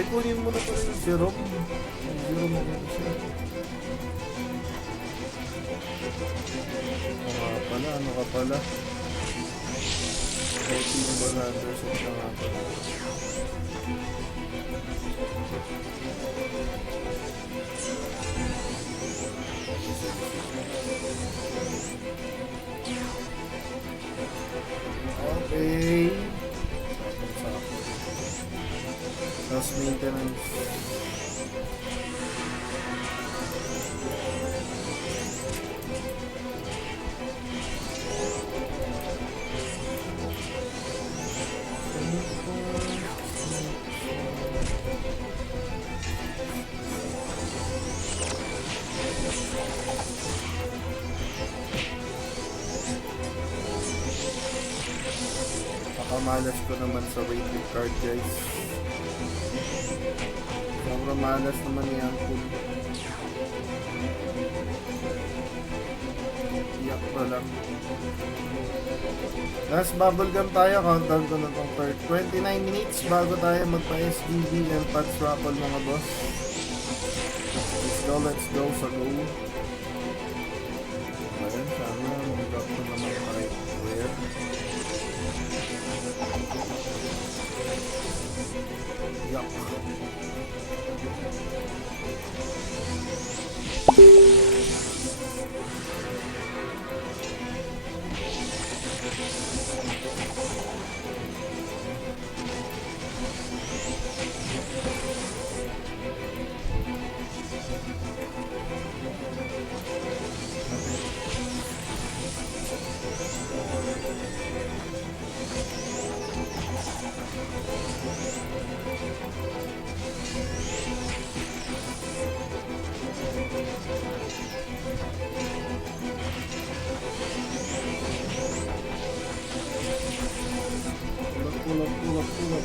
Ay, kunin mo na pala yung Jerome. Yung Jerome mo yung siya. Ano ka pala? Boating ball Anderson na nga pala. Okay. Last maintenance. napakamalas ko naman sa waiting card, guys. Sobrang malas naman ni Uncle. Iyak pa lang. Last bubblegum tayo. Countdown ko na itong 29 minutes bago tayo magpa-SGB and Pats Raffle, mga boss. Let's go sa go. Ayan, sana mag-drop ko naman kahit where. Yuck. Pull up.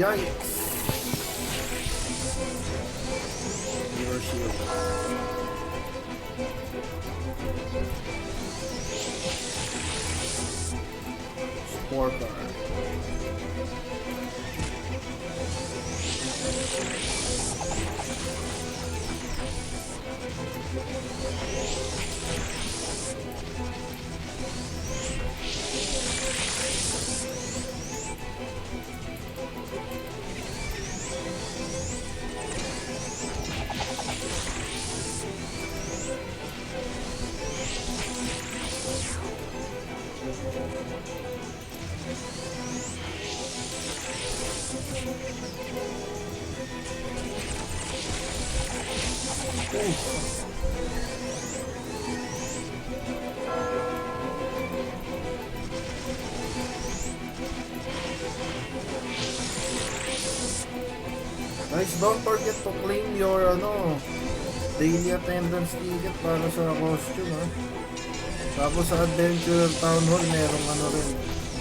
Yikes! Your shield. Spore bar. Guys, don't forget to claim your daily attendance ticket para sa costume, ha. Tapos sa Adventurer Town Hall merong rin,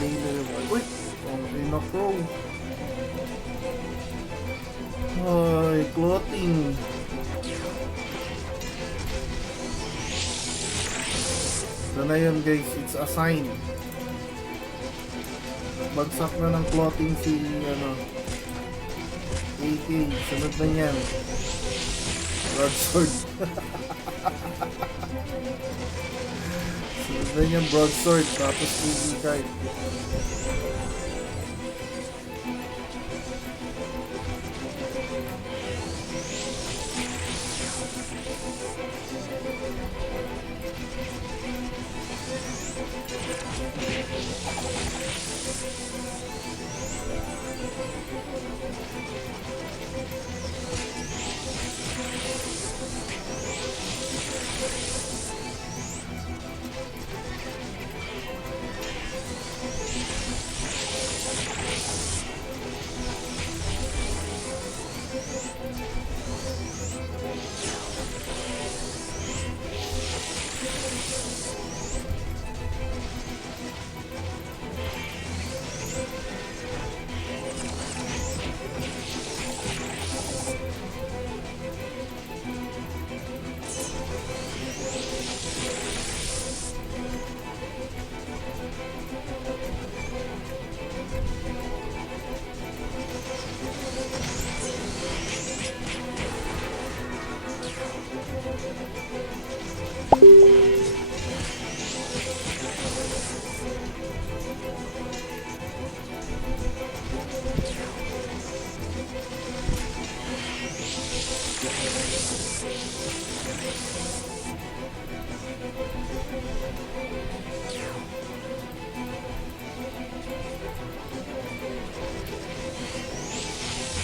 daily reward. Uy! Okay na, pro. Ay, clothing. Ito na yun, guys, it's a sign. Bagsak na ng clothing si AK, sunod na yan. Broadsword. Sunod na yan, broadsword. Tapos TV card.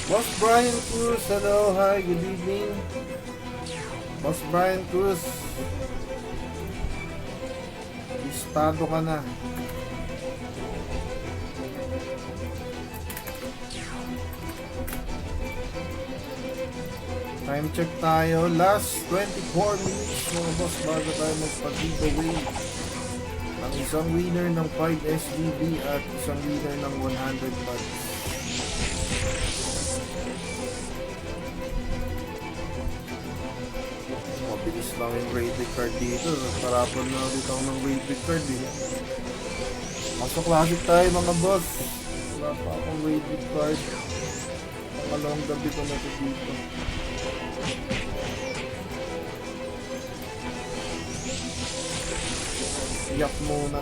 Boss Brian Cruz, hello, hi, good evening. Boss Brian Cruz, listado ka na. Time check tayo, last 24 minutes mga boss bago tayo magpag-giveaway ang isang winner ng 5 SGB at isang winner ng 100 bucks. Mabilis lang yung rated card dito. Parapon na ulit ako ng rated card eh. Kaso classic tayo mga boss. Wala pa akong rated card. Pangalawang gabi ko na ito dito. Iyak muna.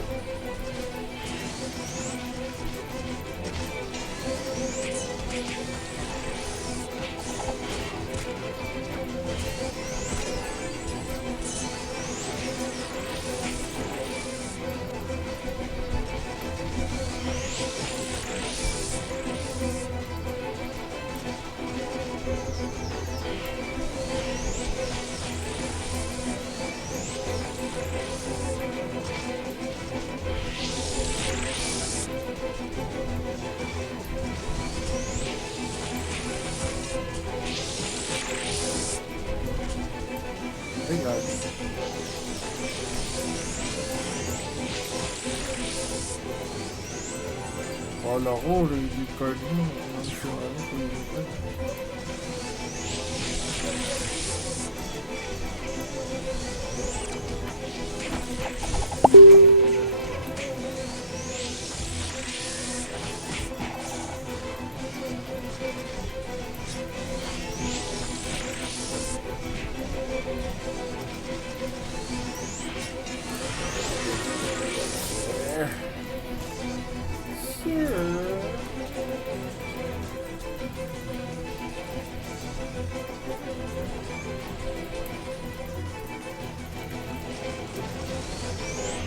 Hey guys. Wala ko, rated card mo. Ano siya, rated card.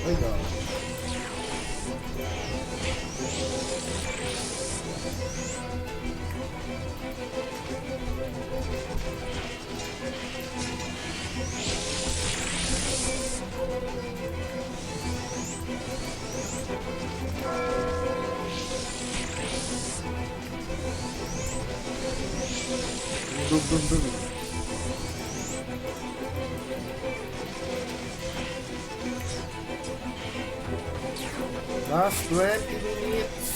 Ay, God. Dum. Last 20 minutes.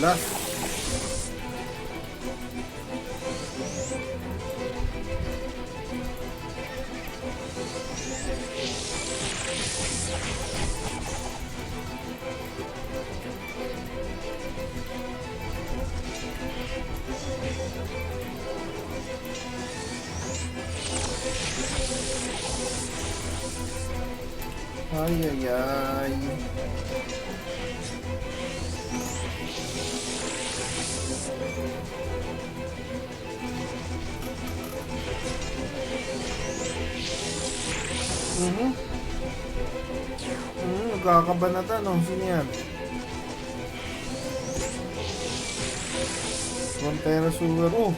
Last. Ay. Nagkakabanatan, no? Sino yan? Frontera Sugar. Oh!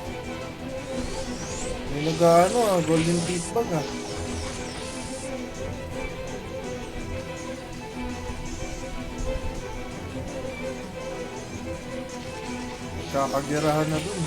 May nag-ano, golden teeth bag, ah. Kakagirahan na dun.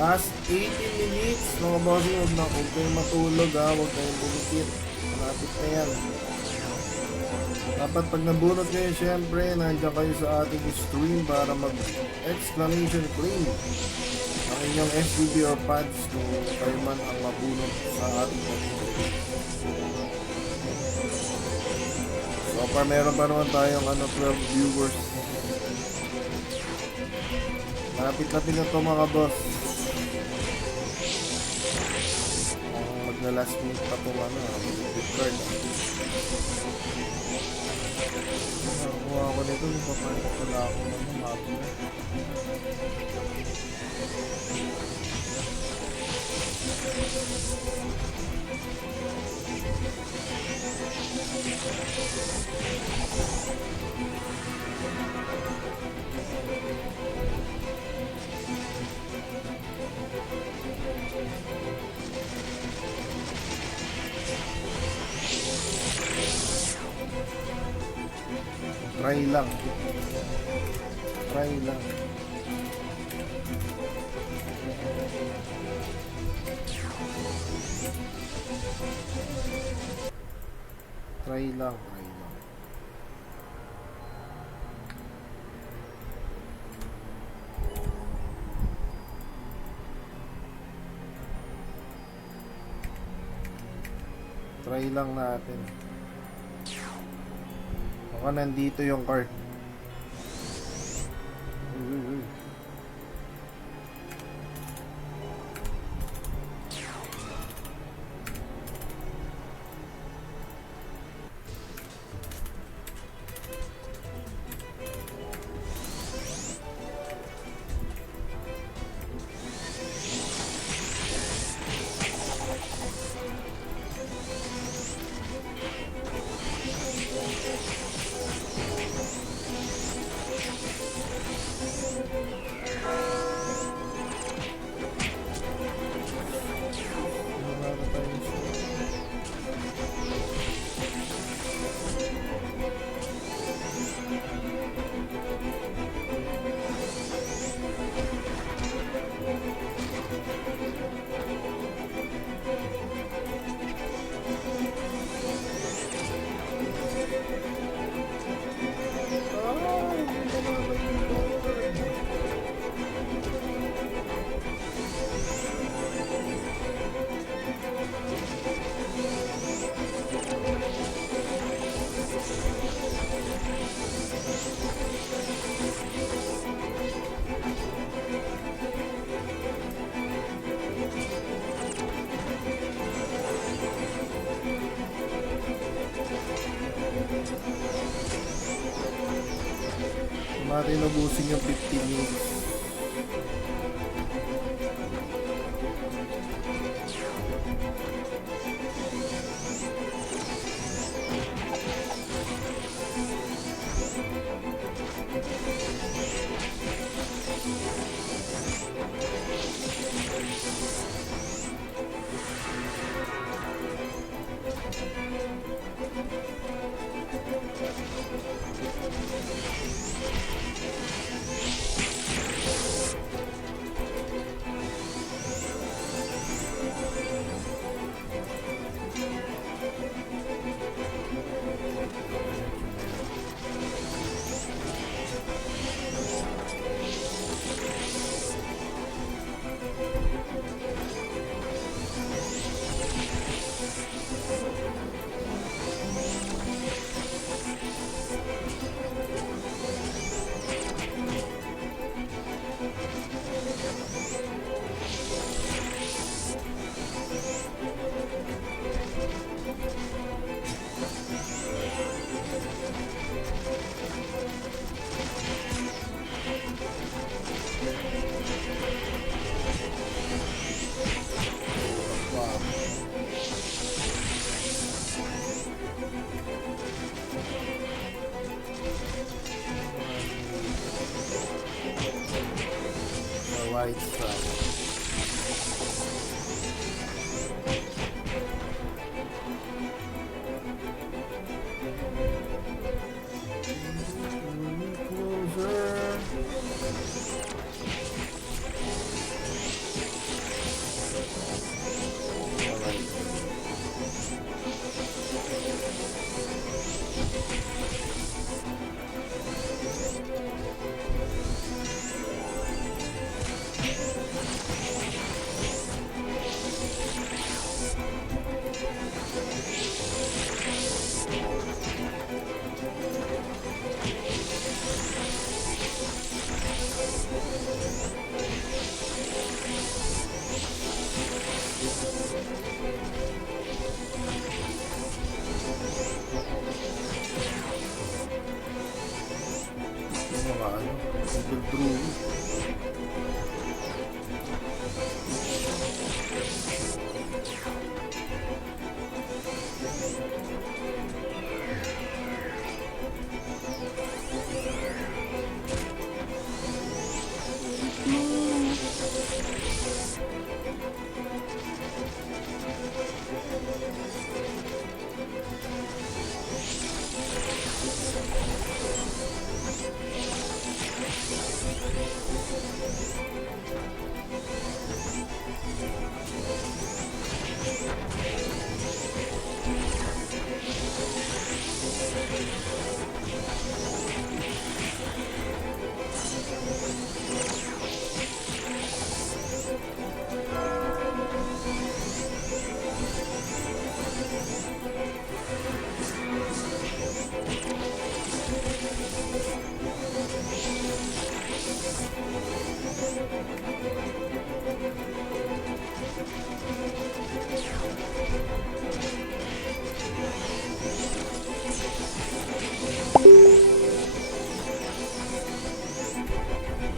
Last 18 minutes, mga bossing. Huwag kayong matulog ha. Huwag kayong bumikit. Malapit na yan. Dapat pag nabunot kayo, syempre, nandiyan kayo sa ating stream para mag-exclamation claim ang inyong SBB or pads kung kayo man ang mabunot sa ating stream. So far, meron pa naman tayong 12 viewers. Lapit-lapit na to mga boss. Magna-last minute pa to good card. Nakakuha ako nito, papalit pala ako ng map na. Try lang. Try lang. Try lang, try lang. Try lang natin. Baka nandito yung card. Uy. Natin ubusin yung 15 minutes. White stripe. Closer. Evil Druid.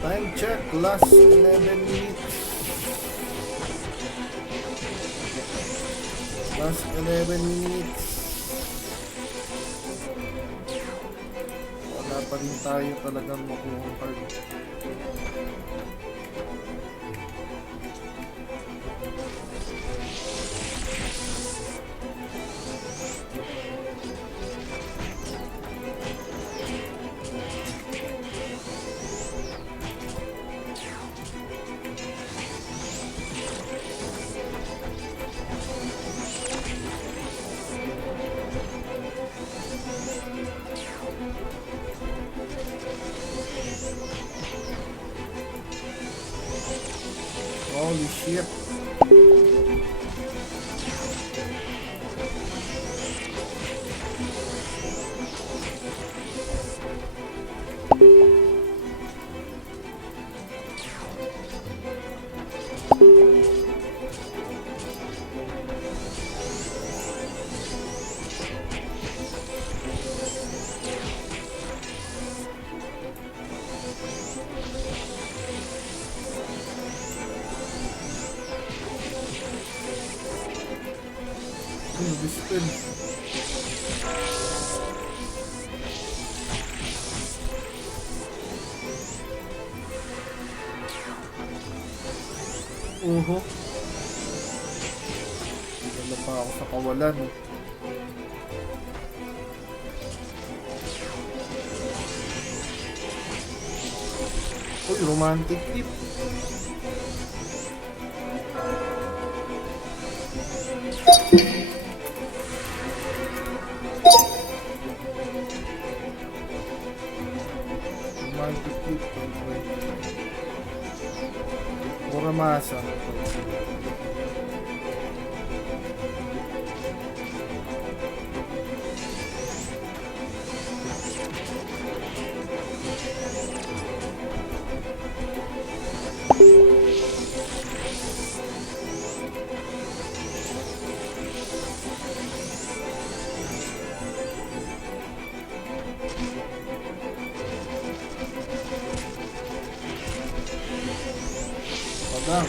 Time check, last 11 minutes. Last 11 minutes. Wala pa rin tayo talagang makuha card. Holy shit. Dispel. Oho. Wala pa ako sa kawalan. Uy, romantic trip. Romantic trip. Muramasa. Padang.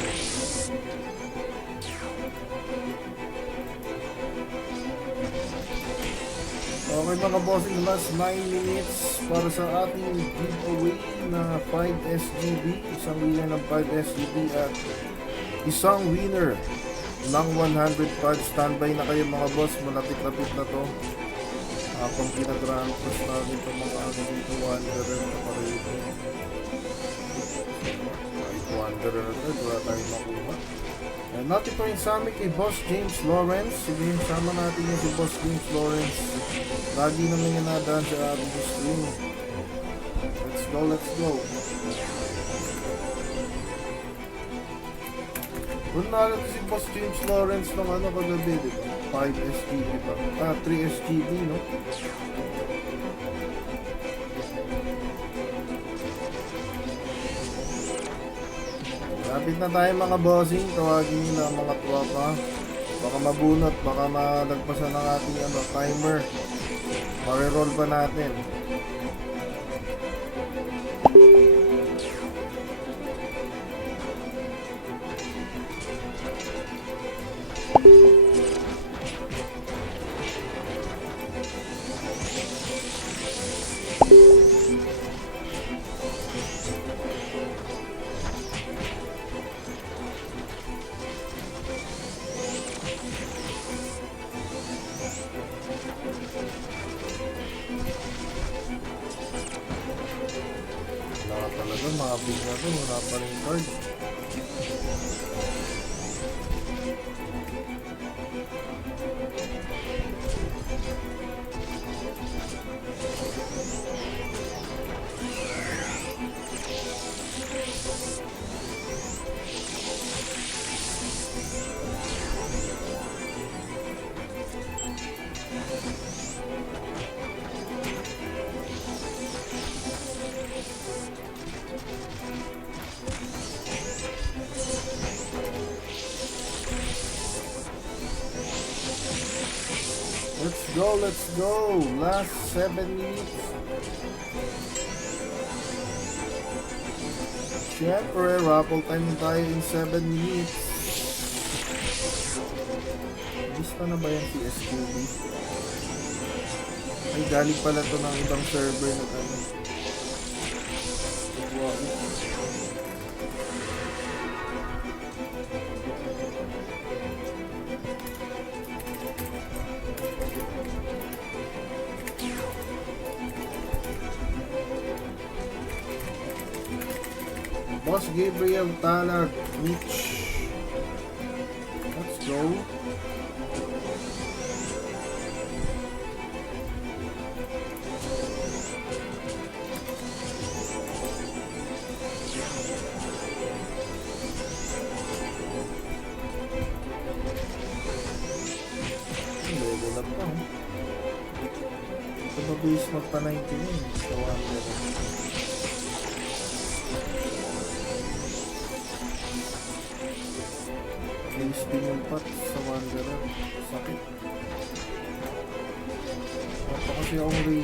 Okay mga bossing, last 9 minutes para sa ating giveaway na 5 SGB, isang winner ng 5 SGB at isang winner ng 105. Standby na kayo mga boss, malapit-lapit na to. Habang pinag-rantos natin itong mga ano dito, Wanderer na parito. Kahit Wanderer na ito, wala tayong makuha. And natin pa rin sa amin kay Boss James Lawrence. Sige, sama natin yung si Boss James Lawrence. Lagi naman yung nadaan sa ating stream. Let's go, let's go. Kung natin si Boss James Lawrence ng ano kagabi, di ba? 5 SGB ba? 3 SGB, no? Lapit na tayo mga bossing, tawagin nyo na ang mga tropa. Baka mabunot, baka malagpasan ng ating ano, timer. Mariroll pa natin. Wala ka talaga, mga big na to, wala pa rin card. Let's go! Last 7 minutes. Siyempre, raffle time tayo in 7 minutes. Gusto na ba yan si SQB? Ay, galing pala to ng ibang server na kami. Wow. Boss Gabriel Talag Mitch. Let's go. Level up pa. Ito mabilis magpa-19 sa Wonder. Spin yung pot sa Wanderer. Sakit. Wala kasi akong ready.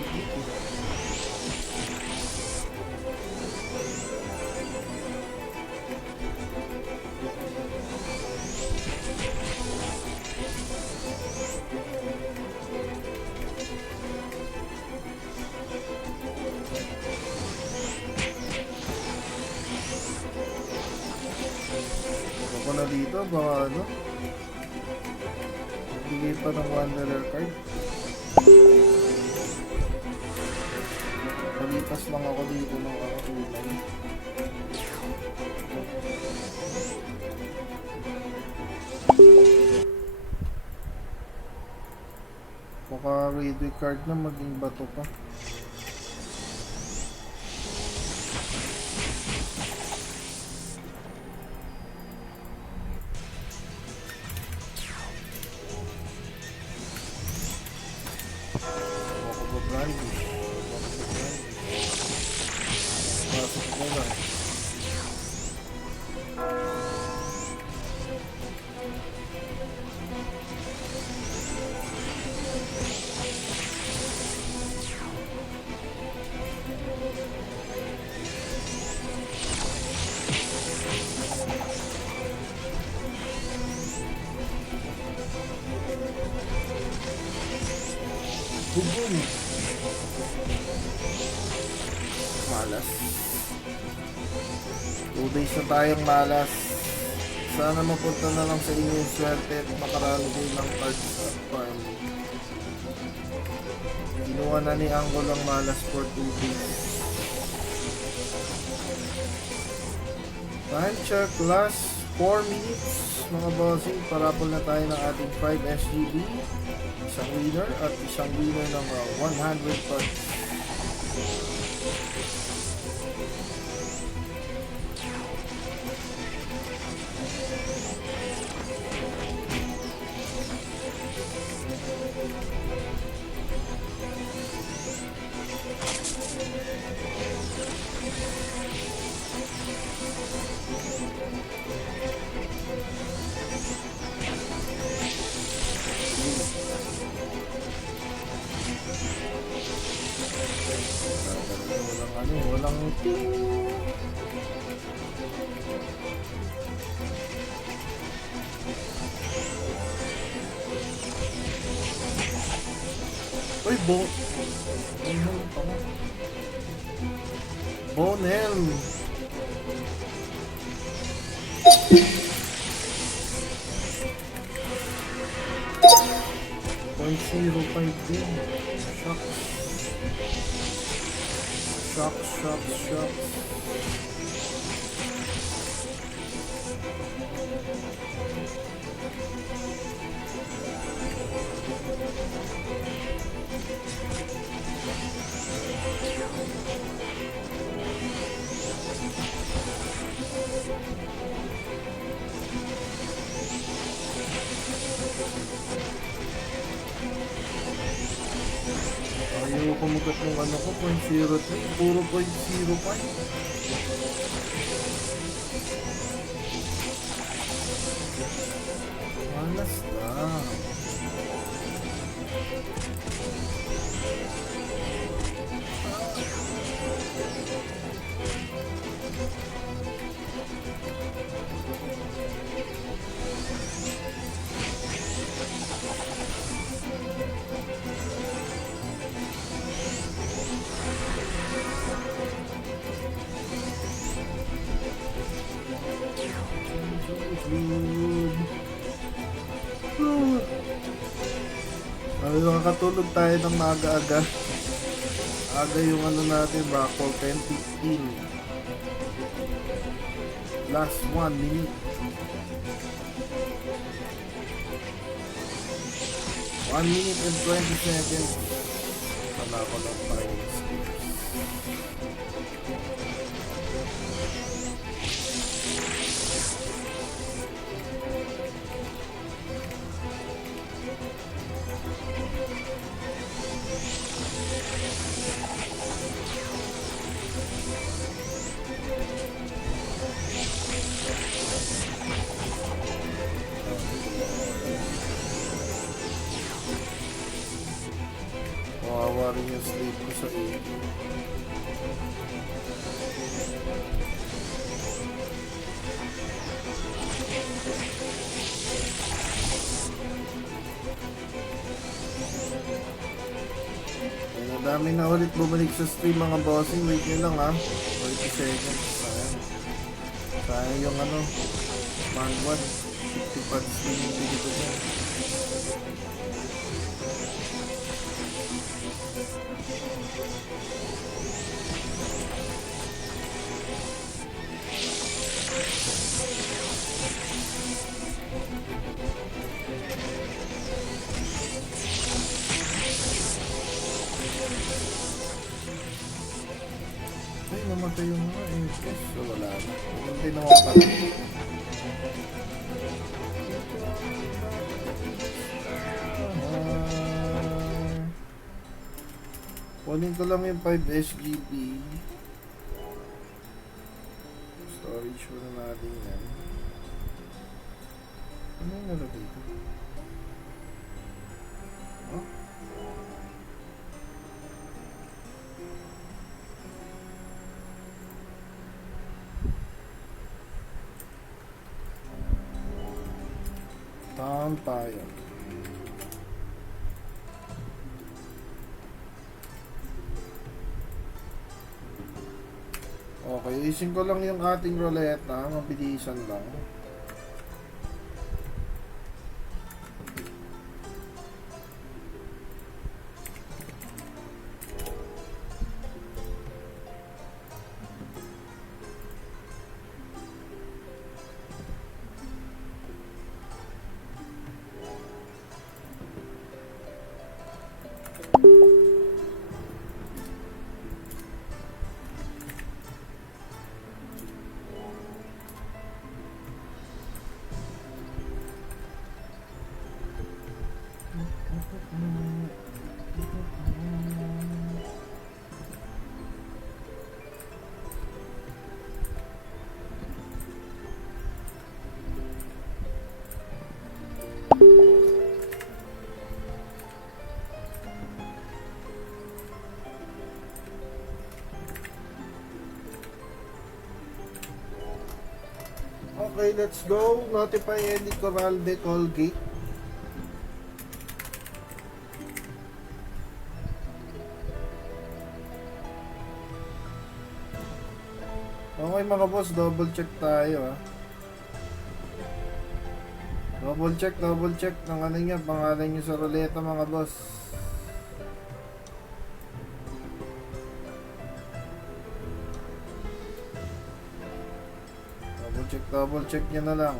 Ako na dito, baka ano? Bigay pa ng Wanderer card. Palipas lang ako dito ng kulay. Baka ready card na maging bato pa. Bubong. Malas. 2 days na tayong malas. Sana mapunta na lang sa inyo yung swerte at makarami din ng cards at farm. Kinuha na ni Angkol ang malas for 2 days. Time check, last 4 minutes mga bossing. Parapol na tayo ng ating 5 SGB. Isang winner at isang winner ng 100 cards. Walang ting. Uy, Bonel. 0.05 din. Shucks. Shucks. Ayaw kumugat ng ano ko, 0.03, puro 0.05. Malas lang. Nakakatulog tayo ng maaga-aga. Aga yung ano natin, Rockall 10:15. Last 1 minute. 1 minute and 20 seconds. Wala ko lang tayo. Kawawa rin yung sleep ko sa 8. Dami na ulit bumalik sa stream mga bossing. Wait nyo lang ha. 40 seconds. Sayang yung ano, man 1. 50 pads din yung dito dyan. Ay, namatay yung mga HS. So, wala na. Hindi naman pala. Kunin ko lang yung 5 SGB. Storage mo na natin yan. Ano yung nalagay ko? Oh? Tahan tayo. Okay, isin ko lang yung ating ruleta. Mabilisan lang. Okay, let's go. Notify Eddie Corralde Colgate. Okay mga boss, double check tayo ha. Double check ng ano niya, pangalan niyo sa ruleta mga boss. Double check niya na lang.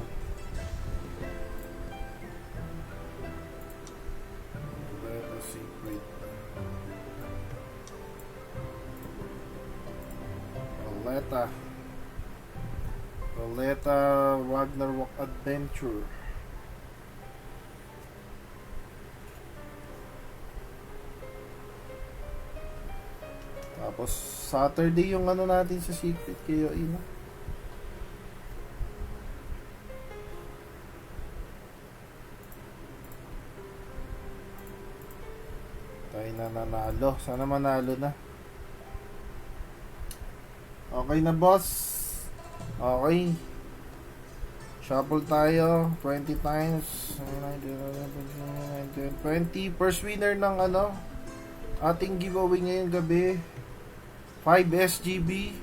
Let us see, wait. Roleta Ragnarok Adventure. Tapos Saturday yung ano natin sa secret kayo ina. Tayo na nanalo. Sana manalo na. Okay na boss. Okay. Shuffle tayo. 20 times. 20. First winner ng ano. Ating giveaway ngayong gabi. 5 SGB.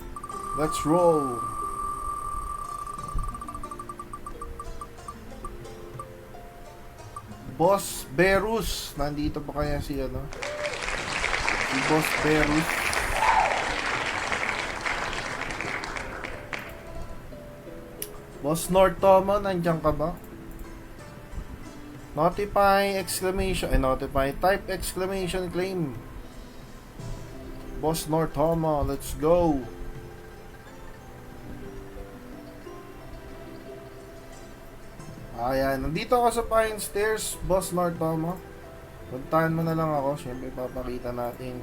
Let's roll. Boss Berus. Nandito pa kaya si ano? Si Boss Berus. Boss Nortomo, nandiyan ka ba? Notify exclamation, notify type exclamation claim. Boss Nortomo, let's go. Ayan, nandito ako sa Pine Stairs, Boss Nortomo. Puntahan mo na lang ako, syempre papakita natin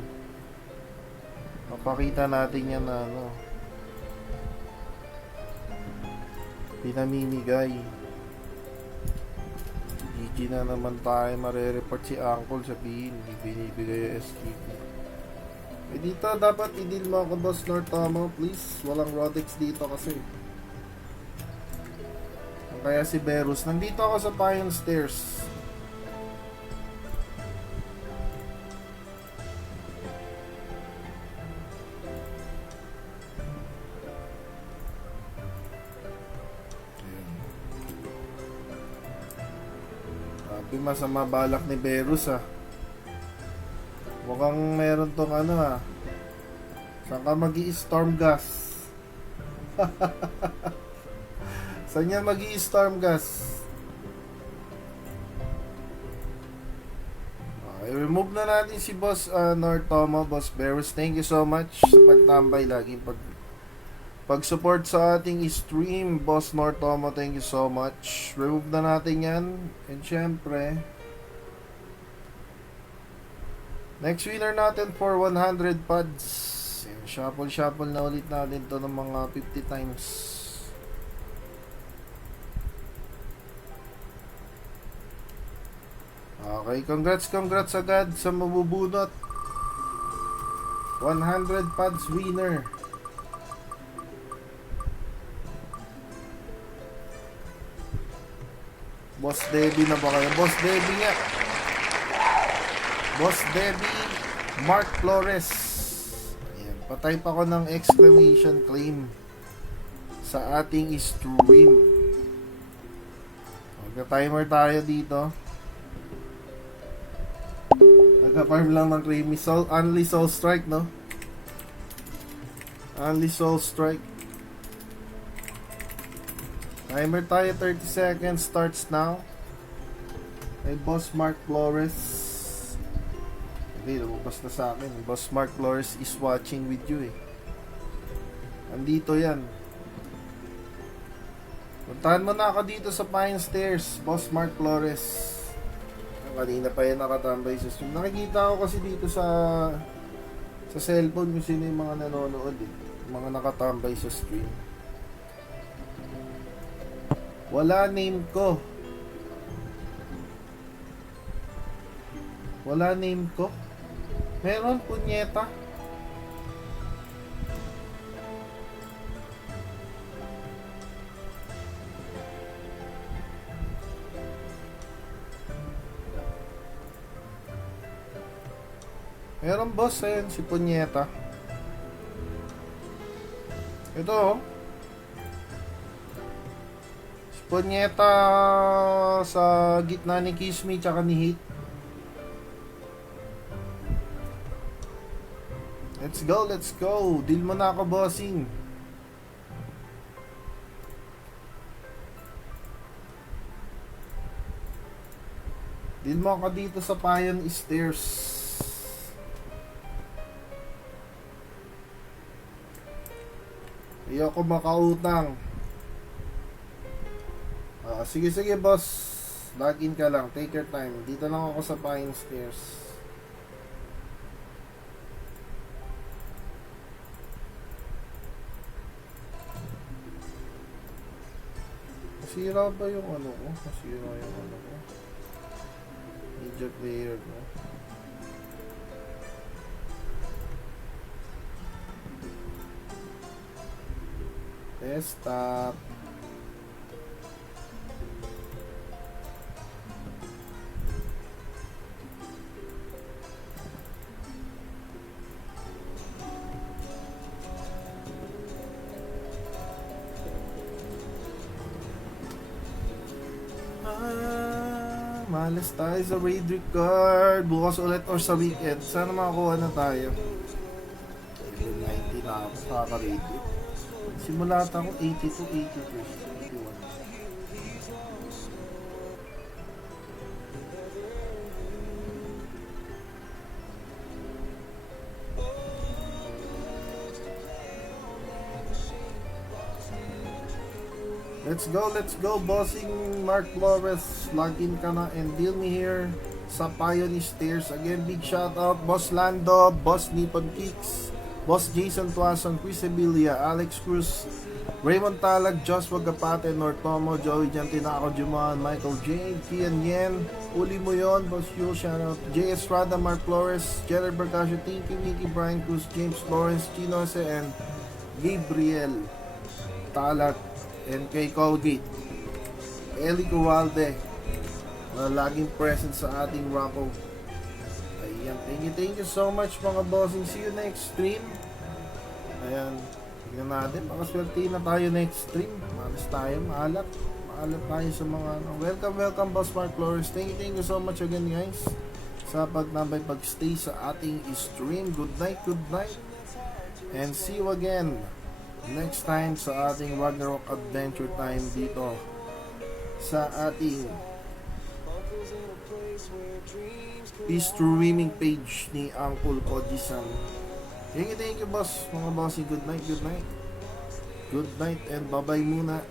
yan na ano, pinamimigay. GG na naman tayo, marereport si Uncle, sabihin hindi binibigay yung STP. Eh dito dapat i-deal mo ako Boss Nortomo, please. Walang Rodex dito kasi. Kaya si Berus, nandito ako sa Pine Stairs. Sabi masama balak ni Berus ah. Mukhang meron tong ano ah. Saan ka mag-i-storm gas? Saan niya mag-i-storm gas? Okay, remove na natin si Boss Nortomo, Boss Berus. Thank you so much sa pagtambay lagi, pag-support sa ating stream, Boss Nortomo. Thank you so much. Remove na natin yan. And syempre, next winner natin for 100 pads. Shuffle na ulit natin to ng mga 50 times. Okay, congrats agad sa mabubunot. 100 pads winner. Boss Debbie na ba kayo? Boss Debbie nga. Boss Debbie Mark Flores. Ayan, patay pa ko ng exclamation claim sa ating stream. Magka-timer tayo dito. Nagka-farm lang ng creamy soul. Only soul strike, no? Only soul strike. Timer tayo, 30 seconds. Starts now. Hey, Boss Mark Flores. Hindi, lumabas na sa akin. Boss Mark Flores is watching with you eh. Andito yan. Puntahan mo na ako dito sa Pine Stairs, Boss Mark Flores. Kanina pa yan nakatambay sa stream. Nakikita ko kasi dito sa cellphone kung sino yung mga nanonood eh. Mga nakatambay sa stream. Wala name ko. Wala name ko. Meron, punyeta. Meron boss, ayun, si punyeta. Ito, oh. Sponyeta sa gitna ni Kiss Me tsaka ni Heat. Let's go, let's go. Deal mo na ako, bossing. Deal mo ako dito sa Payon Stairs. Ayoko makautang. Sige, sige, boss. Log in ka lang. Take your time. Dito lang ako sa Payon Stairs. Masira ba yung ano ko? Masira yung ano ko? Media player ko. Desktop. Malas tayo sa raid record. Bukas ulit or sa weekend. Sana makakuha na tayo. Level 90 na ako. Kaka-raid. Simula ako 82, 83, 81. Let's go, bossing Mark Flores. Log in ka na and deal me here sa Payon Stairs. Again, big shout out, Boss Lando, Boss Nippon Kicks, Boss Jason Tuason, Chris Emilia, Alex Cruz, Raymond Talag, Joshua Gapate, Nortomo, Joey Jantinako, Juman, Michael J, Kian Yen, Uli mo yon, Boss Yul, shout out, J. Estrada, Mark Flores, Jenner Bergasio, Tinky, Mickey, Brian Cruz, James Lawrence, Chino Jose, and Gabriel Talag. And kay Colgate, Eli Cualde, na laging present sa ating raffle. Ayan, thank you so much mga bossing. See you next stream. Ayan, tignan natin, makaswerte na tayo next stream. Malas tayo, maalat tayo sa mga ano. Welcome Boss Mark Flores. Thank you so much again guys sa pagstay sa ating stream. Good night, and see you again next time sa ating Ragnarok Adventure Time dito sa ating streaming page ni Uncle Koji-san. Thank you boss, mga bossy. Good night and bye bye muna.